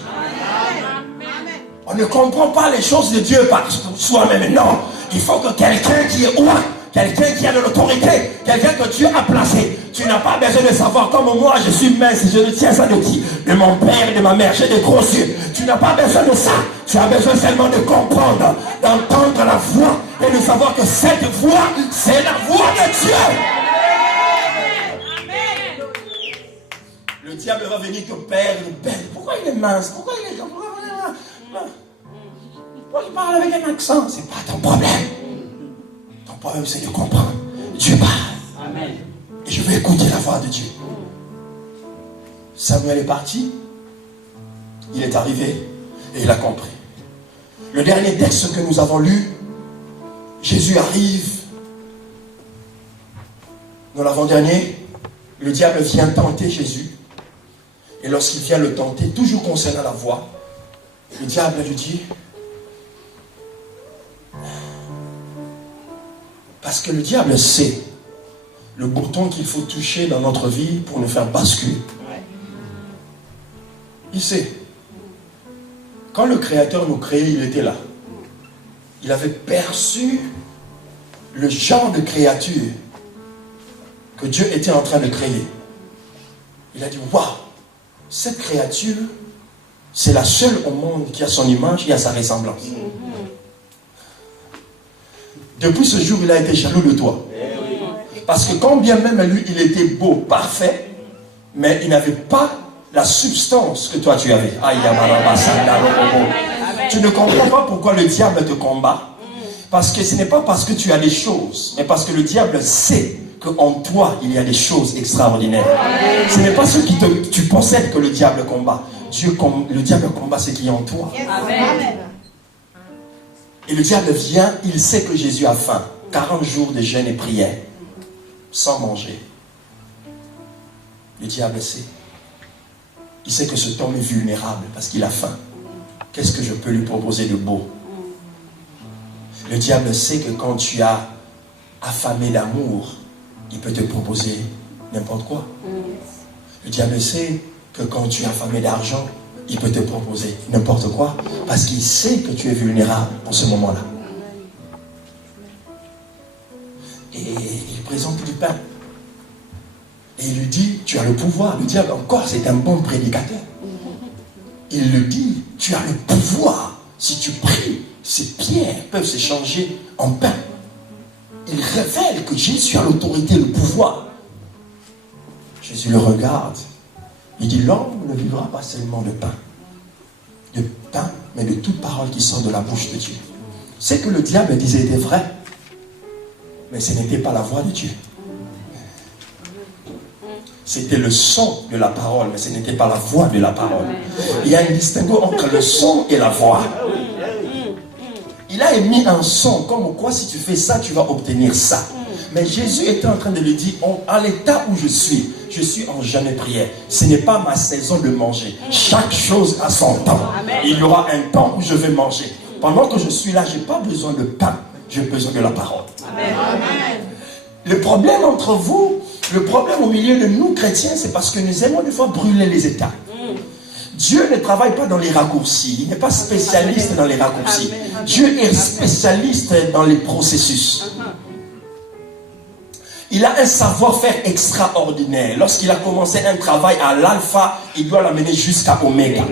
On ne comprend pas les choses de Dieu par soi-même. Non, il faut que quelqu'un qui est roi, quelqu'un qui a de l'autorité, quelqu'un que Dieu a placé. Tu n'as pas besoin de savoir comme moi, je suis mince, je ne tiens ça de qui? De mon père et de ma mère, j'ai des gros yeux. Tu n'as pas besoin de ça. Tu as besoin seulement de comprendre, d'entendre la voix et de savoir que cette voix, c'est la voix de Dieu. Le diable va venir te perdre. Pourquoi il est mince? Pourquoi il est comme ça? Pourquoi il parle avec un accent? C'est pas ton problème. Ton problème, c'est de comprendre. Dieu parle. Amen. Et je vais écouter la voix de Dieu. Samuel est parti. Il est arrivé et il a compris. Le dernier texte que nous avons lu, Jésus arrive. Dans l'avant-dernier, le diable vient tenter Jésus. Et lorsqu'il vient le tenter, toujours concernant la voix, le diable lui dit, parce que le diable sait le bouton qu'il faut toucher dans notre vie pour nous faire basculer. Il sait. Quand le Créateur nous créait, il était là. Il avait perçu le genre de créature que Dieu était en train de créer. Il a dit, waouh, cette créature, c'est la seule au monde qui a son image et a sa ressemblance. Depuis ce jour, il a été jaloux de toi. Parce que quand bien même lui, il était beau, parfait, mais il n'avait pas la substance que toi tu avais. Tu ne comprends pas pourquoi le diable te combat. Parce que ce n'est pas parce que tu as des choses, mais parce que le diable sait qu'en toi, il y a des choses extraordinaires. Ce n'est pas ce que tu possèdes que le diable combat. Le diable combat ce qui est en toi. Amen. Et le diable vient, il sait que Jésus a faim. 40 jours de jeûne et prière, sans manger. Le diable sait. Il sait que cet homme est vulnérable parce qu'il a faim. Qu'est-ce que je peux lui proposer de beau? Le diable sait que quand tu as affamé d'amour, il peut te proposer n'importe quoi. Le diable sait que quand tu es affamé d'argent, il peut te proposer n'importe quoi. Parce qu'il sait que tu es vulnérable en ce moment-là. Et il présente du pain. Et il lui dit, tu as le pouvoir. Le diable encore, c'est un bon prédicateur. Il lui dit, tu as le pouvoir. Si tu pries, ces pierres peuvent se changer en pain. Il révèle que Jésus a l'autorité, le pouvoir. Jésus le regarde. Il dit, l'homme ne vivra pas seulement de pain. De pain, mais de toute parole qui sort de la bouche de Dieu. Ce que le diable disait était vrai. Mais ce n'était pas la voix de Dieu. C'était le son de la parole, mais ce n'était pas la voix de la parole. Il y a un distinguo entre le son et la voix. Il a émis un son, comme quoi si tu fais ça, tu vas obtenir ça. Mais Jésus était en train de lui dire, à l'état où je suis en jeûne et prière. Ce n'est pas ma saison de manger. Chaque chose a son temps. Il y aura un temps où je vais manger. Pendant que je suis là, je n'ai pas besoin de pain, j'ai besoin de la parole. Amen. Le problème entre vous, le problème au milieu de nous chrétiens, c'est parce que nous aimons des fois brûler les états. Dieu ne travaille pas dans les raccourcis. Il n'est pas spécialiste dans les raccourcis. Dieu est spécialiste dans les processus. Il a un savoir-faire extraordinaire. Lorsqu'il a commencé un travail à l'alpha, il doit l'amener jusqu'à oméga.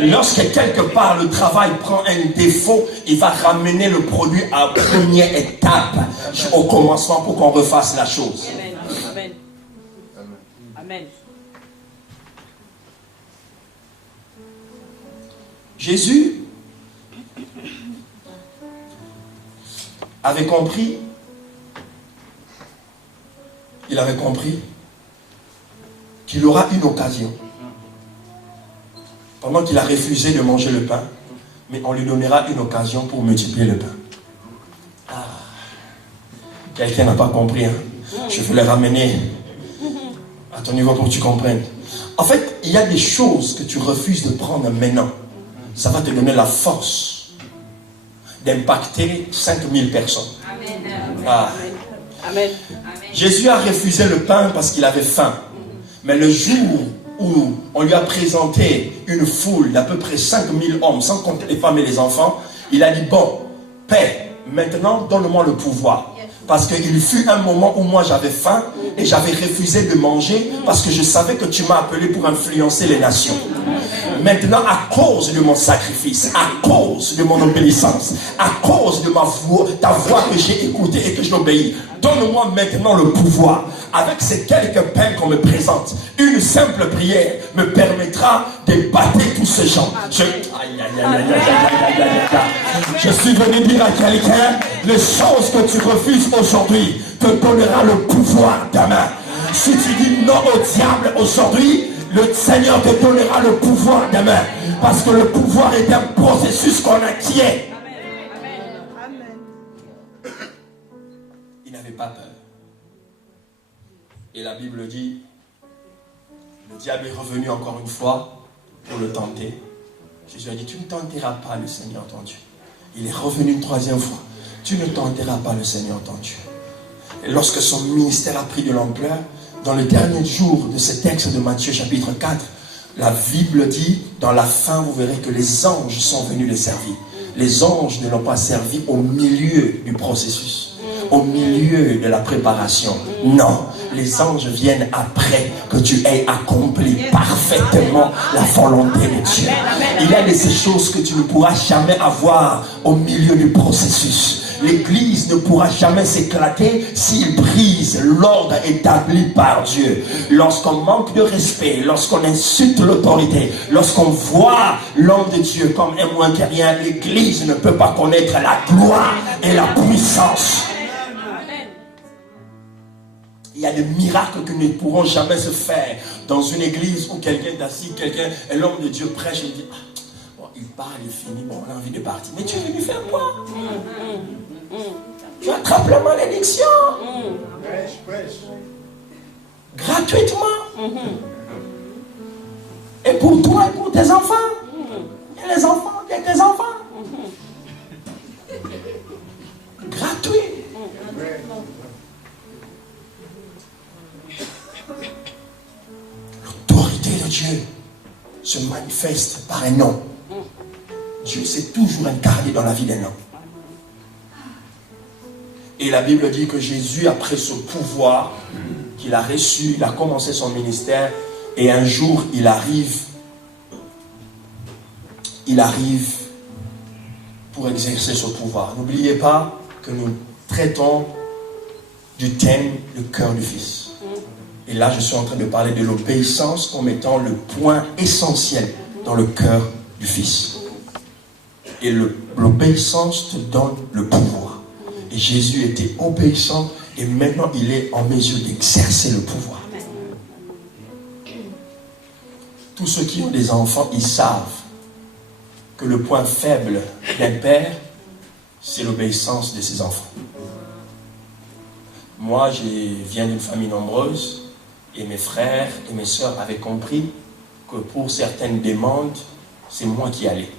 Lorsque quelque part le travail prend un défaut, il va ramener le produit à la première étape au commencement pour qu'on refasse la chose. Amen. Amen. Jésus avait compris. Il avait compris qu'il aura une occasion. Pendant qu'il a refusé de manger le pain, mais on lui donnera une occasion pour multiplier le pain. Ah. Quelqu'un n'a pas compris. Hein? Je veux le ramener à ton niveau pour que tu comprennes. En fait, il y a des choses que tu refuses de prendre maintenant. Ça va te donner la force d'impacter 5000 personnes. Ah. Amen. Jésus a refusé le pain parce qu'il avait faim. Mais le jour où on lui a présenté une foule d'à peu près 5000 hommes, sans compter les femmes et les enfants, il a dit, bon, Père, maintenant donne-moi le pouvoir. Parce qu'il fut un moment où moi j'avais faim et j'avais refusé de manger parce que je savais que tu m'as appelé pour influencer les nations. Maintenant, à cause de mon sacrifice, à cause de mon obéissance, à cause de ta voix que j'ai écoutée et que je l'obéis, donne-moi maintenant le pouvoir. Avec ces quelques pains qu'on me présente, une simple prière me permettra de battre tous ces gens. Je suis venu dire à quelqu'un, les choses que tu refuses aujourd'hui te donnera le pouvoir demain. Si tu dis non au diable aujourd'hui, le Seigneur te donnera le pouvoir demain. Parce que le pouvoir est un processus qu'on acquiert. Il n'avait pas peur. Et la Bible dit, le diable est revenu encore une fois pour le tenter. Jésus a dit, tu ne tenteras pas le Seigneur ton Dieu. Il est revenu une troisième fois. Tu ne tenteras pas le Seigneur ton Dieu. Et lorsque son ministère a pris de l'ampleur, dans le dernier jour de ce texte de Matthieu chapitre 4, la Bible dit, dans la fin, vous verrez que les anges sont venus les servir. Les anges ne l'ont pas servi au milieu du processus, au milieu de la préparation. Non, les anges viennent après que tu aies accompli parfaitement la volonté de Dieu. Il y a de ces choses que tu ne pourras jamais avoir au milieu du processus. L'église ne pourra jamais s'éclater s'il brise l'ordre établi par Dieu. Lorsqu'on manque de respect, lorsqu'on insulte l'autorité, lorsqu'on voit l'homme de Dieu comme un moins que rien, l'église ne peut pas connaître la gloire et la puissance. Il y a des miracles qui ne pourront jamais se faire dans une église où quelqu'un est assis, et l'homme de Dieu prêche et dit, il parle, il finit, bon, on a envie de partir. Mais tu es venu faire quoi? Tu attrapes la malédiction. Gratuitement. Et pour toi et pour tes enfants. Et les enfants et tes enfants. Gratuit. L'autorité de Dieu se manifeste par un nom. Dieu s'est toujours incarné dans la vie d'un homme. Et la Bible dit que Jésus, après ce pouvoir qu'il a reçu, il a commencé son ministère, et un jour, il arrive pour exercer ce pouvoir. N'oubliez pas que nous traitons du thème le cœur du Fils. Et là, je suis en train de parler de l'obéissance comme étant le point essentiel dans le cœur du Fils. Et l'obéissance te donne le pouvoir. Et Jésus était obéissant et maintenant il est en mesure d'exercer le pouvoir. Tous ceux qui ont des enfants, ils savent que le point faible d'un père, c'est l'obéissance de ses enfants. Moi, je viens d'une famille nombreuse et mes frères et mes sœurs avaient compris que pour certaines demandes, c'est moi qui allais.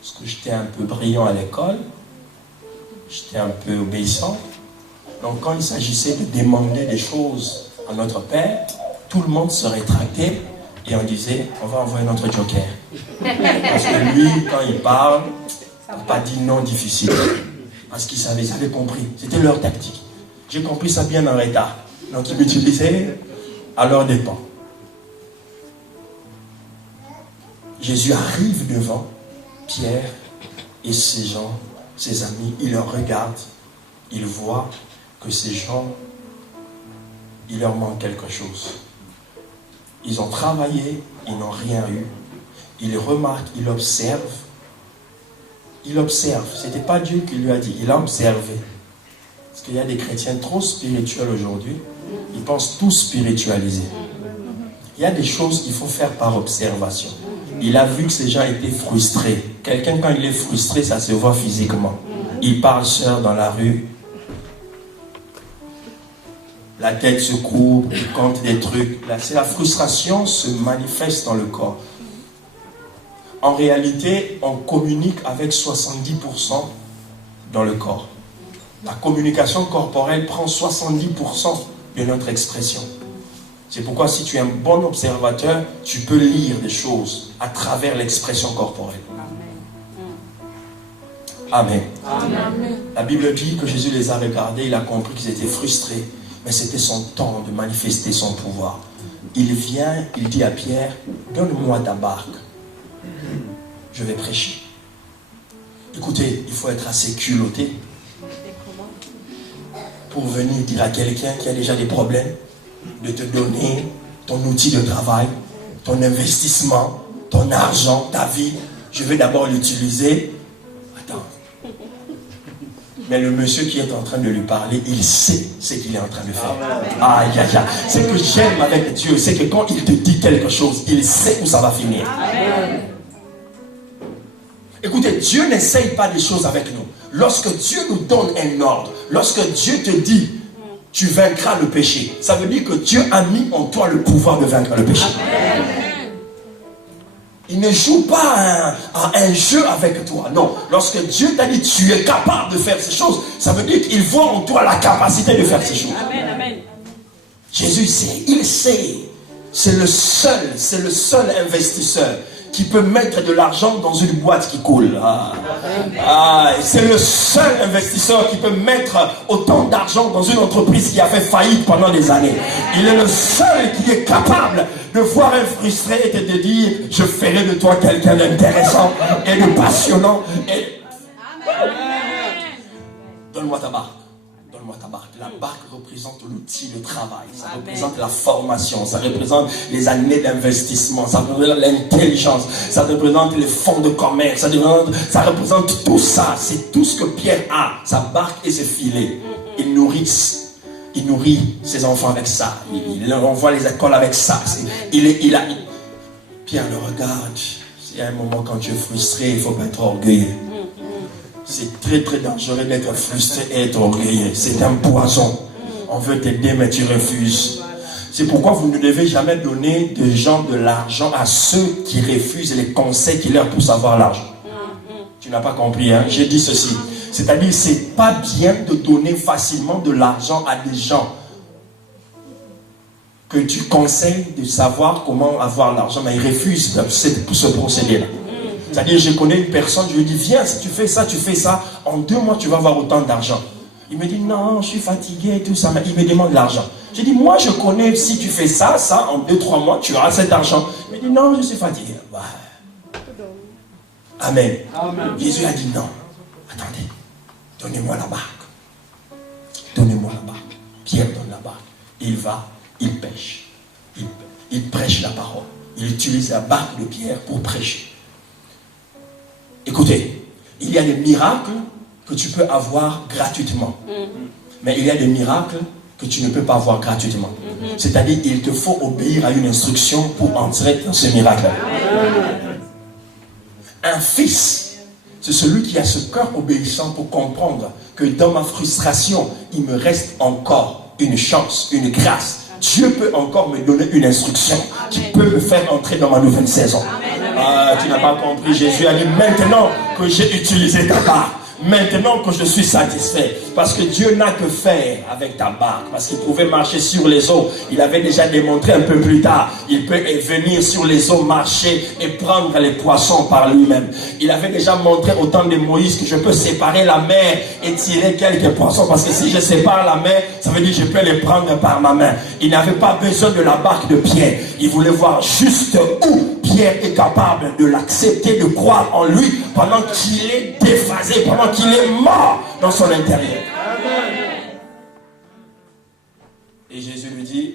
Parce que j'étais un peu brillant à l'école, j'étais un peu obéissant. Donc quand il s'agissait de demander des choses à notre père, tout le monde se rétractait et on disait, on va envoyer notre joker. Parce que lui, quand il parle, il n'a pas dit non difficile. Parce qu'ils savaient, ils avaient compris. C'était leur tactique. J'ai compris ça bien en retard. Donc ils m'utilisaient à leur dépens. Jésus arrive devant Pierre et ces gens, ses amis, il leur regarde, il voit que ces gens, il leur manque quelque chose. Ils ont travaillé, ils n'ont rien eu. Il remarque, il observe. Il observe. Ce n'était pas Dieu qui lui a dit, il a observé. Parce qu'il y a des chrétiens trop spirituels aujourd'hui, ils pensent tout spiritualiser. Il y a des choses qu'il faut faire par observation. Il a vu que ces gens étaient frustrés. Quelqu'un, quand il est frustré, ça se voit physiquement. Il parle seul dans la rue. La tête se courbe, il compte des trucs. C'est la frustration se manifeste dans le corps. En réalité, on communique avec 70% dans le corps. La communication corporelle prend 70% de notre expression. C'est pourquoi si tu es un bon observateur, tu peux lire des choses à travers l'expression corporelle. Amen. Amen. La Bible dit que Jésus les a regardés, il a compris qu'ils étaient frustrés. Mais c'était son temps de manifester son pouvoir. Il vient, il dit à Pierre, donne-moi ta barque. Je vais prêcher. Écoutez, il faut être assez culotté pour venir dire à quelqu'un qui a déjà des problèmes de te donner ton outil de travail, ton investissement, ton argent, ta vie. Je vais d'abord l'utiliser. Attends. Mais le monsieur qui est en train de lui parler, il sait ce qu'il est en train de faire. Aïe, aïe, aïe. Ce que j'aime avec Dieu, c'est que quand il te dit quelque chose, il sait où ça va finir. Amen. Écoutez, Dieu n'essaye pas des choses avec nous. Lorsque Dieu nous donne un ordre, lorsque Dieu te dit, tu vaincras le péché, ça veut dire que Dieu a mis en toi le pouvoir de vaincre le péché. Amen. Il ne joue pas à un jeu avec toi. Non. Lorsque Dieu t'a dit tu es capable de faire ces choses, ça veut dire qu'il voit en toi la capacité de faire ces choses. Amen, amen. Jésus sait, il sait. C'est le seul investisseur qui peut mettre de l'argent dans une boîte qui coule. C'est le seul investisseur qui peut mettre autant d'argent dans une entreprise qui a fait faillite pendant des années. Il est le seul qui est capable de voir un frustré et de dire, je ferai de toi quelqu'un d'intéressant et de passionnant. Donne-moi ta barque. Donne-moi ta barque. La barque représente l'outil de travail. Ça représente la formation. Ça représente les années d'investissement. Ça représente l'intelligence. Ça représente les fonds de commerce. Ça représente tout ça. C'est tout ce que Pierre a. Sa barque et ses filets. Il nourrit ses enfants avec ça. Il envoie les écoles avec ça. Pierre le regarde. Il y a un moment quand tu es frustré, il ne faut pas être orgueilleux. C'est très très dangereux d'être frustré et être orgueilleux. C'est un poison. On veut t'aider mais tu refuses. C'est pourquoi vous ne devez jamais donner de l'argent à ceux qui refusent les conseils qui leur poussent à avoir l'argent. Tu n'as pas compris, hein? J'ai dit ceci. C'est-à-dire, c'est pas bien de donner facilement de l'argent à des gens que tu conseilles de savoir comment avoir l'argent, mais ils refusent ce procédé-là. C'est-à-dire, je connais une personne, je lui dis, viens, si tu fais ça, en 2 mois, tu vas avoir autant d'argent. Il me dit, non, je suis fatigué et tout ça, mais il me demande l'argent. Je dis, moi, je connais, si tu fais ça, en 2-3 mois, tu auras cet argent. Il me dit, non, je suis fatigué. Bah. Amen. Amen. Jésus a dit, non, attendez, donnez-moi la barque. Donnez-moi la barque. Pierre donne la barque. Il va, il pêche. Il prêche la parole. Il utilise la barque de Pierre pour prêcher. Écoutez, il y a des miracles que tu peux avoir gratuitement. Mais il y a des miracles que tu ne peux pas avoir gratuitement. C'est-à-dire, il te faut obéir à une instruction pour entrer dans ce miracle. Un fils, c'est celui qui a ce cœur obéissant pour comprendre que dans ma frustration, il me reste encore une chance, une grâce. Dieu peut encore me donner une instruction qui peut me faire entrer dans ma nouvelle saison. Ah, tu n'as pas compris. Jésus a dit, maintenant que j'ai utilisé ta barque, maintenant que je suis satisfait, parce que Dieu n'a que faire avec ta barque, parce qu'il pouvait marcher sur les eaux. Il avait déjà démontré un peu plus tard, il peut venir sur les eaux, marcher et prendre les poissons par lui-même. Il avait déjà montré au temps de Moïse que je peux séparer la mer et tirer quelques poissons, parce que si je sépare la mer, ça veut dire que je peux les prendre par ma main. Il n'avait pas besoin de la barque de Pierre. Il voulait voir juste où Pierre est capable de l'accepter, de croire en lui pendant qu'il est déphasé, pendant qu'il est mort dans son intérieur. Et Jésus lui dit,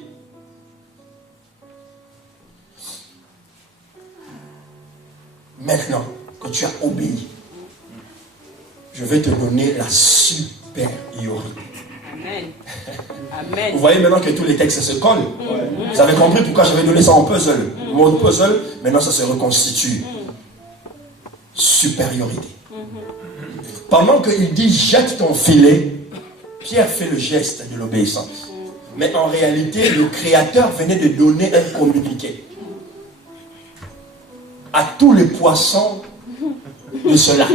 maintenant que tu as obéi, je vais te donner la supériorité. Amen. Amen. Vous voyez maintenant que tous les textes se collent. Vous avez compris pourquoi j'avais donné ça en puzzle. Le mot puzzle, maintenant ça se reconstitue. Supériorité. Pendant qu'il dit jette ton filet, Pierre fait le geste de l'obéissance. Mais en réalité, le Créateur venait de donner un communiqué à tous les poissons de ce lac.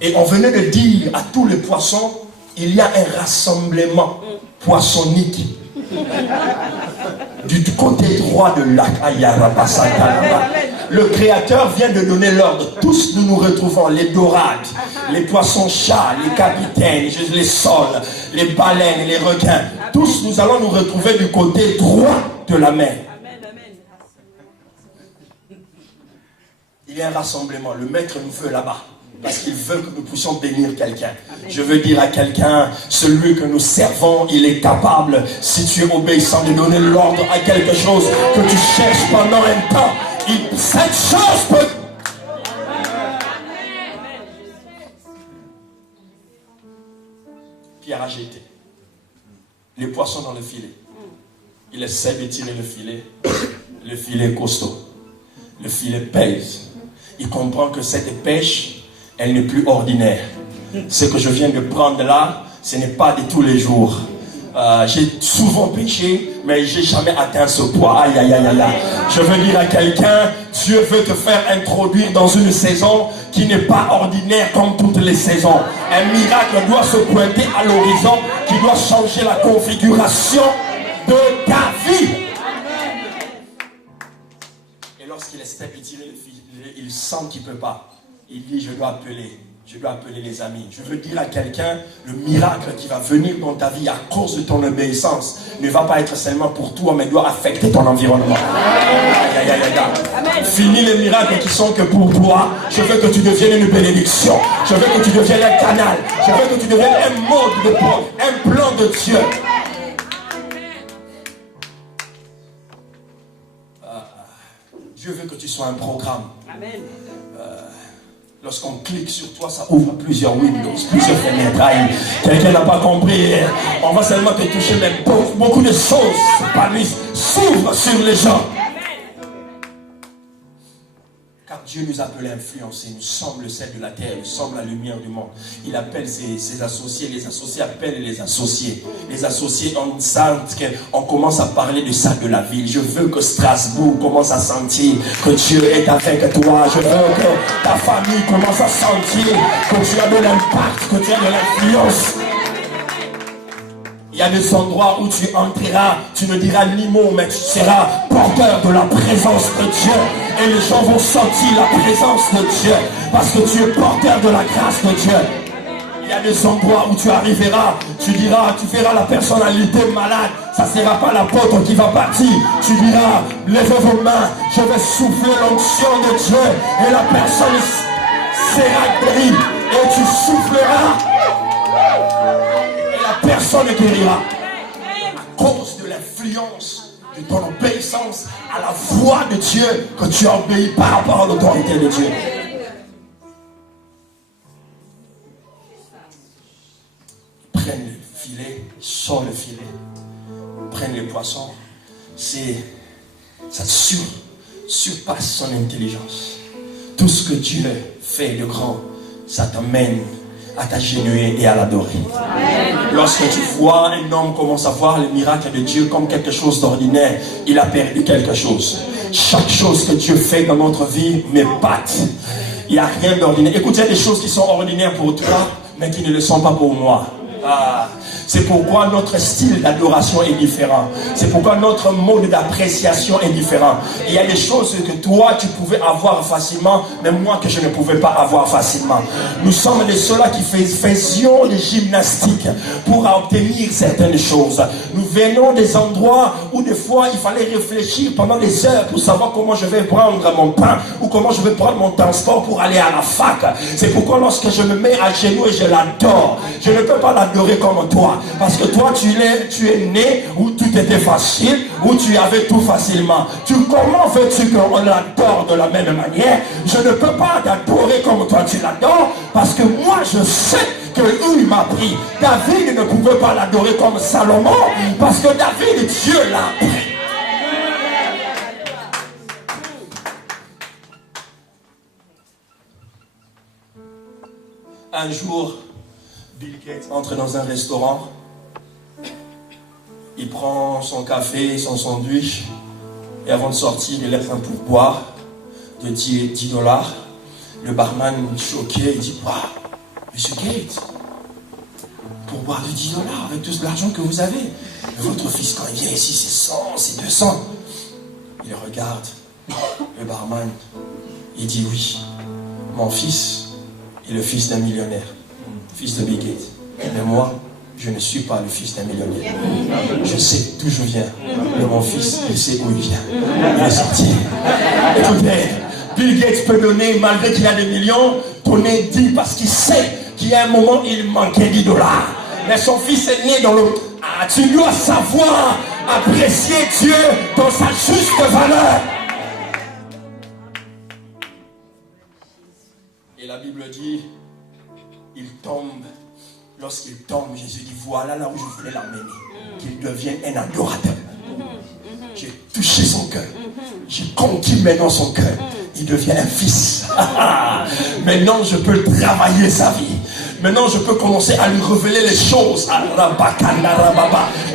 Et on venait de dire à tous les poissons, il y a un rassemblement poissonnique du côté droit de lac. Le Créateur vient de donner l'ordre. Tous nous nous retrouvons, les dorades, les poissons-chats, les capitaines, les sols, les baleines et les requins. Tous nous allons nous retrouver du côté droit de la mer. Il y a un rassemblement. Le maître nous veut là-bas. Parce qu'il veut que nous puissions bénir quelqu'un. Je veux dire à quelqu'un, celui que nous servons, il est capable, si tu es obéissant, de donner l'ordre à quelque chose que tu cherches pendant un temps. Cette chose peut... Pierre a jeté les poissons dans le filet. Il essaie de tirer le filet. Le filet est costaud. Le filet pèse. Il comprend que cette pêche, elle n'est plus ordinaire. Ce que je viens de prendre là, ce n'est pas de tous les jours. J'ai souvent pêché, mais j'ai jamais atteint ce poids. Aïe, aïe, aïe, aïe. Je veux dire à quelqu'un, Dieu veut te faire introduire dans une saison qui n'est pas ordinaire comme toutes les saisons. Un miracle doit se pointer à l'horizon, qui doit changer la configuration de ta vie. Et lorsqu'il essaie de tirer le filet, il sent qu'il ne peut pas. Il dit, je dois appeler les amis. Je veux dire à quelqu'un, le miracle qui va venir dans ta vie à cause de ton obéissance ne va pas être seulement pour toi, mais doit affecter ton environnement. Aïe, aïe, aïe, aïe. Fini les miracles qui sont que pour toi. Je veux que tu deviennes une bénédiction. Je veux que tu deviennes un canal. Je veux que tu deviennes un mode de plan, un plan de Dieu. Dieu veut que tu sois un programme. Amen. Lorsqu'on clique sur toi, ça ouvre plusieurs windows, plusieurs fenêtres. Quelqu'un n'a pas compris. On va seulement te toucher, mais beaucoup de choses parmi s'ouvrent sur les gens. Car Dieu nous appelle à influencer. Nous sommes le sel de la terre, nous sommes la lumière du monde. Il appelle ses associés, les associés appellent les associés. Les associés, on sent qu'on commence à parler de ça de la ville. Je veux que Strasbourg commence à sentir que Dieu est avec toi. Je veux que ta famille commence à sentir que tu as de l'impact, que tu as de l'influence. Il y a des endroits où tu entreras, tu ne diras ni mot, mais tu seras porteur de la présence de Dieu. Et les gens vont sentir la présence de Dieu, parce que tu es porteur de la grâce de Dieu. Il y a des endroits où tu arriveras, tu diras, tu verras la personnalité malade, ça ne sera pas l'apôtre qui va partir. Tu diras, levez vos mains, je vais souffler l'onction de Dieu, et la personne sera guérie, et tu souffleras. Personne ne guérira à cause de l'influence de ton obéissance à la voix de Dieu que tu as obéi par rapport à l'autorité de Dieu. Ils prennent le filet, sort le filet, prenne les poissons, ça surpasse son intelligence. Tout ce que Dieu fait de grand, ça t'amène à t'agenouiller et à l'adorer. Lorsque tu vois un homme commence à voir le miracle de Dieu comme quelque chose d'ordinaire, il a perdu quelque chose. Chaque chose que Dieu fait dans notre vie m'épate. Il n'y a rien d'ordinaire. Écoute, il y a des choses qui sont ordinaires pour toi, mais qui ne le sont pas pour moi. C'est pourquoi notre style d'adoration est différent. C'est pourquoi notre mode d'appréciation est différent. Il y a des choses que toi tu pouvais avoir facilement, mais moi que je ne pouvais pas avoir facilement. Nous sommes les ceux-là qui faisions des gymnastiques pour obtenir certaines choses. Nous venons des endroits où des fois il fallait réfléchir pendant des heures pour savoir comment je vais prendre mon pain ou comment je vais prendre mon transport pour aller à la fac. C'est pourquoi lorsque je me mets à genoux et je l'adore, je ne peux pas l'adorer comme toi. Parce que toi, tu es né où tout était facile, où tu avais tout facilement. Comment veux-tu qu'on l'adore de la même manière? Je ne peux pas t'adorer comme toi tu l'adores, parce que moi, je sais que où il m'a pris. David ne pouvait pas l'adorer comme Salomon, parce que David, Dieu l'a pris. Un jour, Bill Gates entre dans un restaurant. Il prend son café, son sandwich, et avant de sortir, il laisse un pourboire de 10 dollars. Le barman, choqué, il dit: waouh, Monsieur Gates, pourboire de 10 dollars avec tout l'argent que vous avez. Mais votre fils, quand il vient ici, c'est 100, c'est 200. Il regarde le barman, il dit: oui, mon fils est le fils d'un millionnaire, fils de Bill Gates. Mais moi, je ne suis pas le fils d'un millionnaire. Je sais d'où je viens. Mais mon fils, il sait où il vient. Il est sorti. Écoutez, Bill Gates peut donner, malgré qu'il a des millions, donner 10 parce qu'il sait qu'il y a un moment, il manquait 10 dollars. Mais son fils est né dans le... tu dois savoir apprécier Dieu dans sa juste valeur. Et la Bible dit, il tombe. Lorsqu'il tombe, Jésus dit: voilà là où je voulais l'emmener. Qu'il devienne un adorateur. J'ai touché son cœur. J'ai conquis maintenant son cœur. Il devient un fils. Maintenant, je peux travailler sa vie. Maintenant, je peux commencer à lui révéler les choses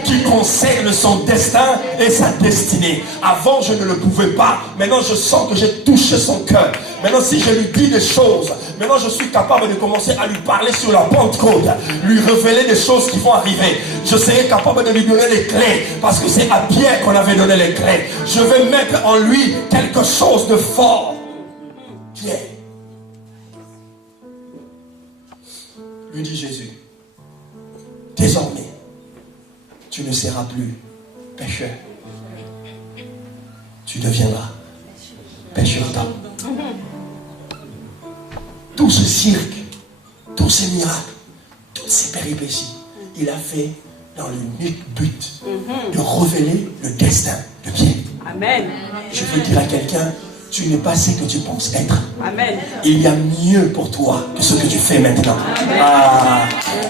qui concernent son destin et sa destinée. Avant, je ne le pouvais pas. Maintenant, je sens que j'ai touché son cœur. Maintenant, si je lui dis des choses, maintenant, je suis capable de commencer à lui parler sur la Pentecôte, lui révéler des choses qui vont arriver. Je serai capable de lui donner les clés, parce que c'est à Pierre qu'on avait donné les clés. Je vais mettre en lui quelque chose de fort. Pierre. Lui dit Jésus: désormais, tu ne seras plus pécheur. Tu deviendras pécheur d'hommes. Tout ce cirque, tous ces miracles, toutes ces péripéties, il a fait dans l'unique but de révéler le destin de Pierre. Amen. Je veux dire à quelqu'un: tu n'es pas ce que tu penses être. Amen. Il y a mieux pour toi que ce que tu fais maintenant.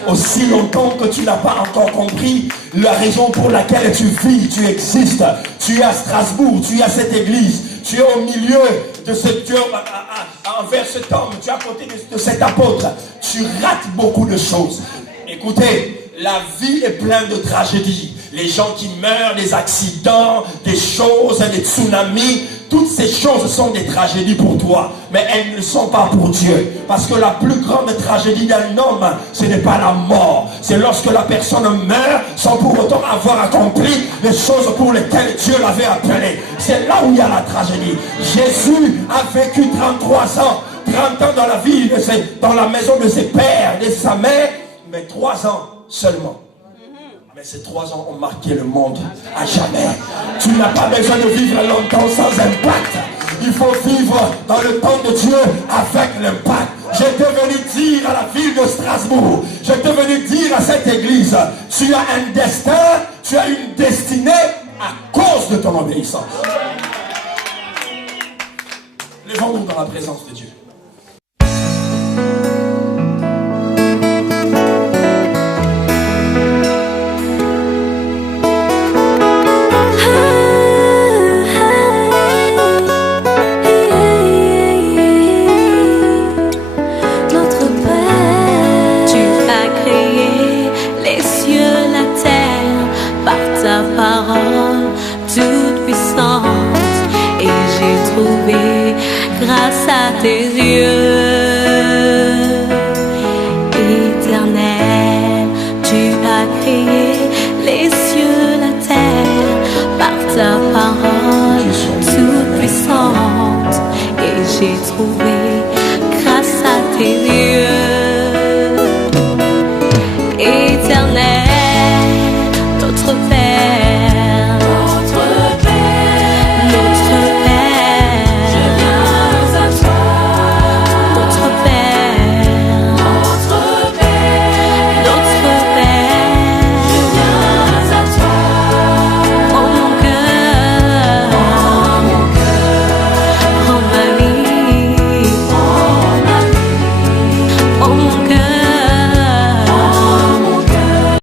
Aussi longtemps que tu n'as pas encore compris la raison pour laquelle tu vis, tu existes. Tu es à Strasbourg, tu es à cette église, tu es au milieu de cet homme, envers cet homme, tu es à côté de cet apôtre. Tu rates beaucoup de choses. Écoutez, la vie est pleine de tragédies. Les gens qui meurent, des accidents, des choses, des tsunamis, toutes ces choses sont des tragédies pour toi, mais elles ne sont pas pour Dieu. Parce que la plus grande tragédie d'un homme, ce n'est pas la mort. C'est lorsque la personne meurt sans pour autant avoir accompli les choses pour lesquelles Dieu l'avait appelé. C'est là où il y a la tragédie. Jésus a vécu 33 ans, 30 ans dans la vie, dans la maison de ses pères, de sa mère, mais 3 ans seulement. Mais ces 3 ans ont marqué le monde à jamais. Tu n'as pas besoin de vivre longtemps sans impact. Il faut vivre dans le temps de Dieu avec l'impact. J'étais venu dire à la ville de Strasbourg, j'étais venu dire à cette église: tu as un destin, tu as une destinée à cause de ton obéissance. Levons-nous dans la présence de Dieu. ta parole toute puissante, et j'ai trouvé grâce à tes yeux. Éternel, tu as créé les cieux, la terre, par ta parole toute puissante, et j'ai trouvé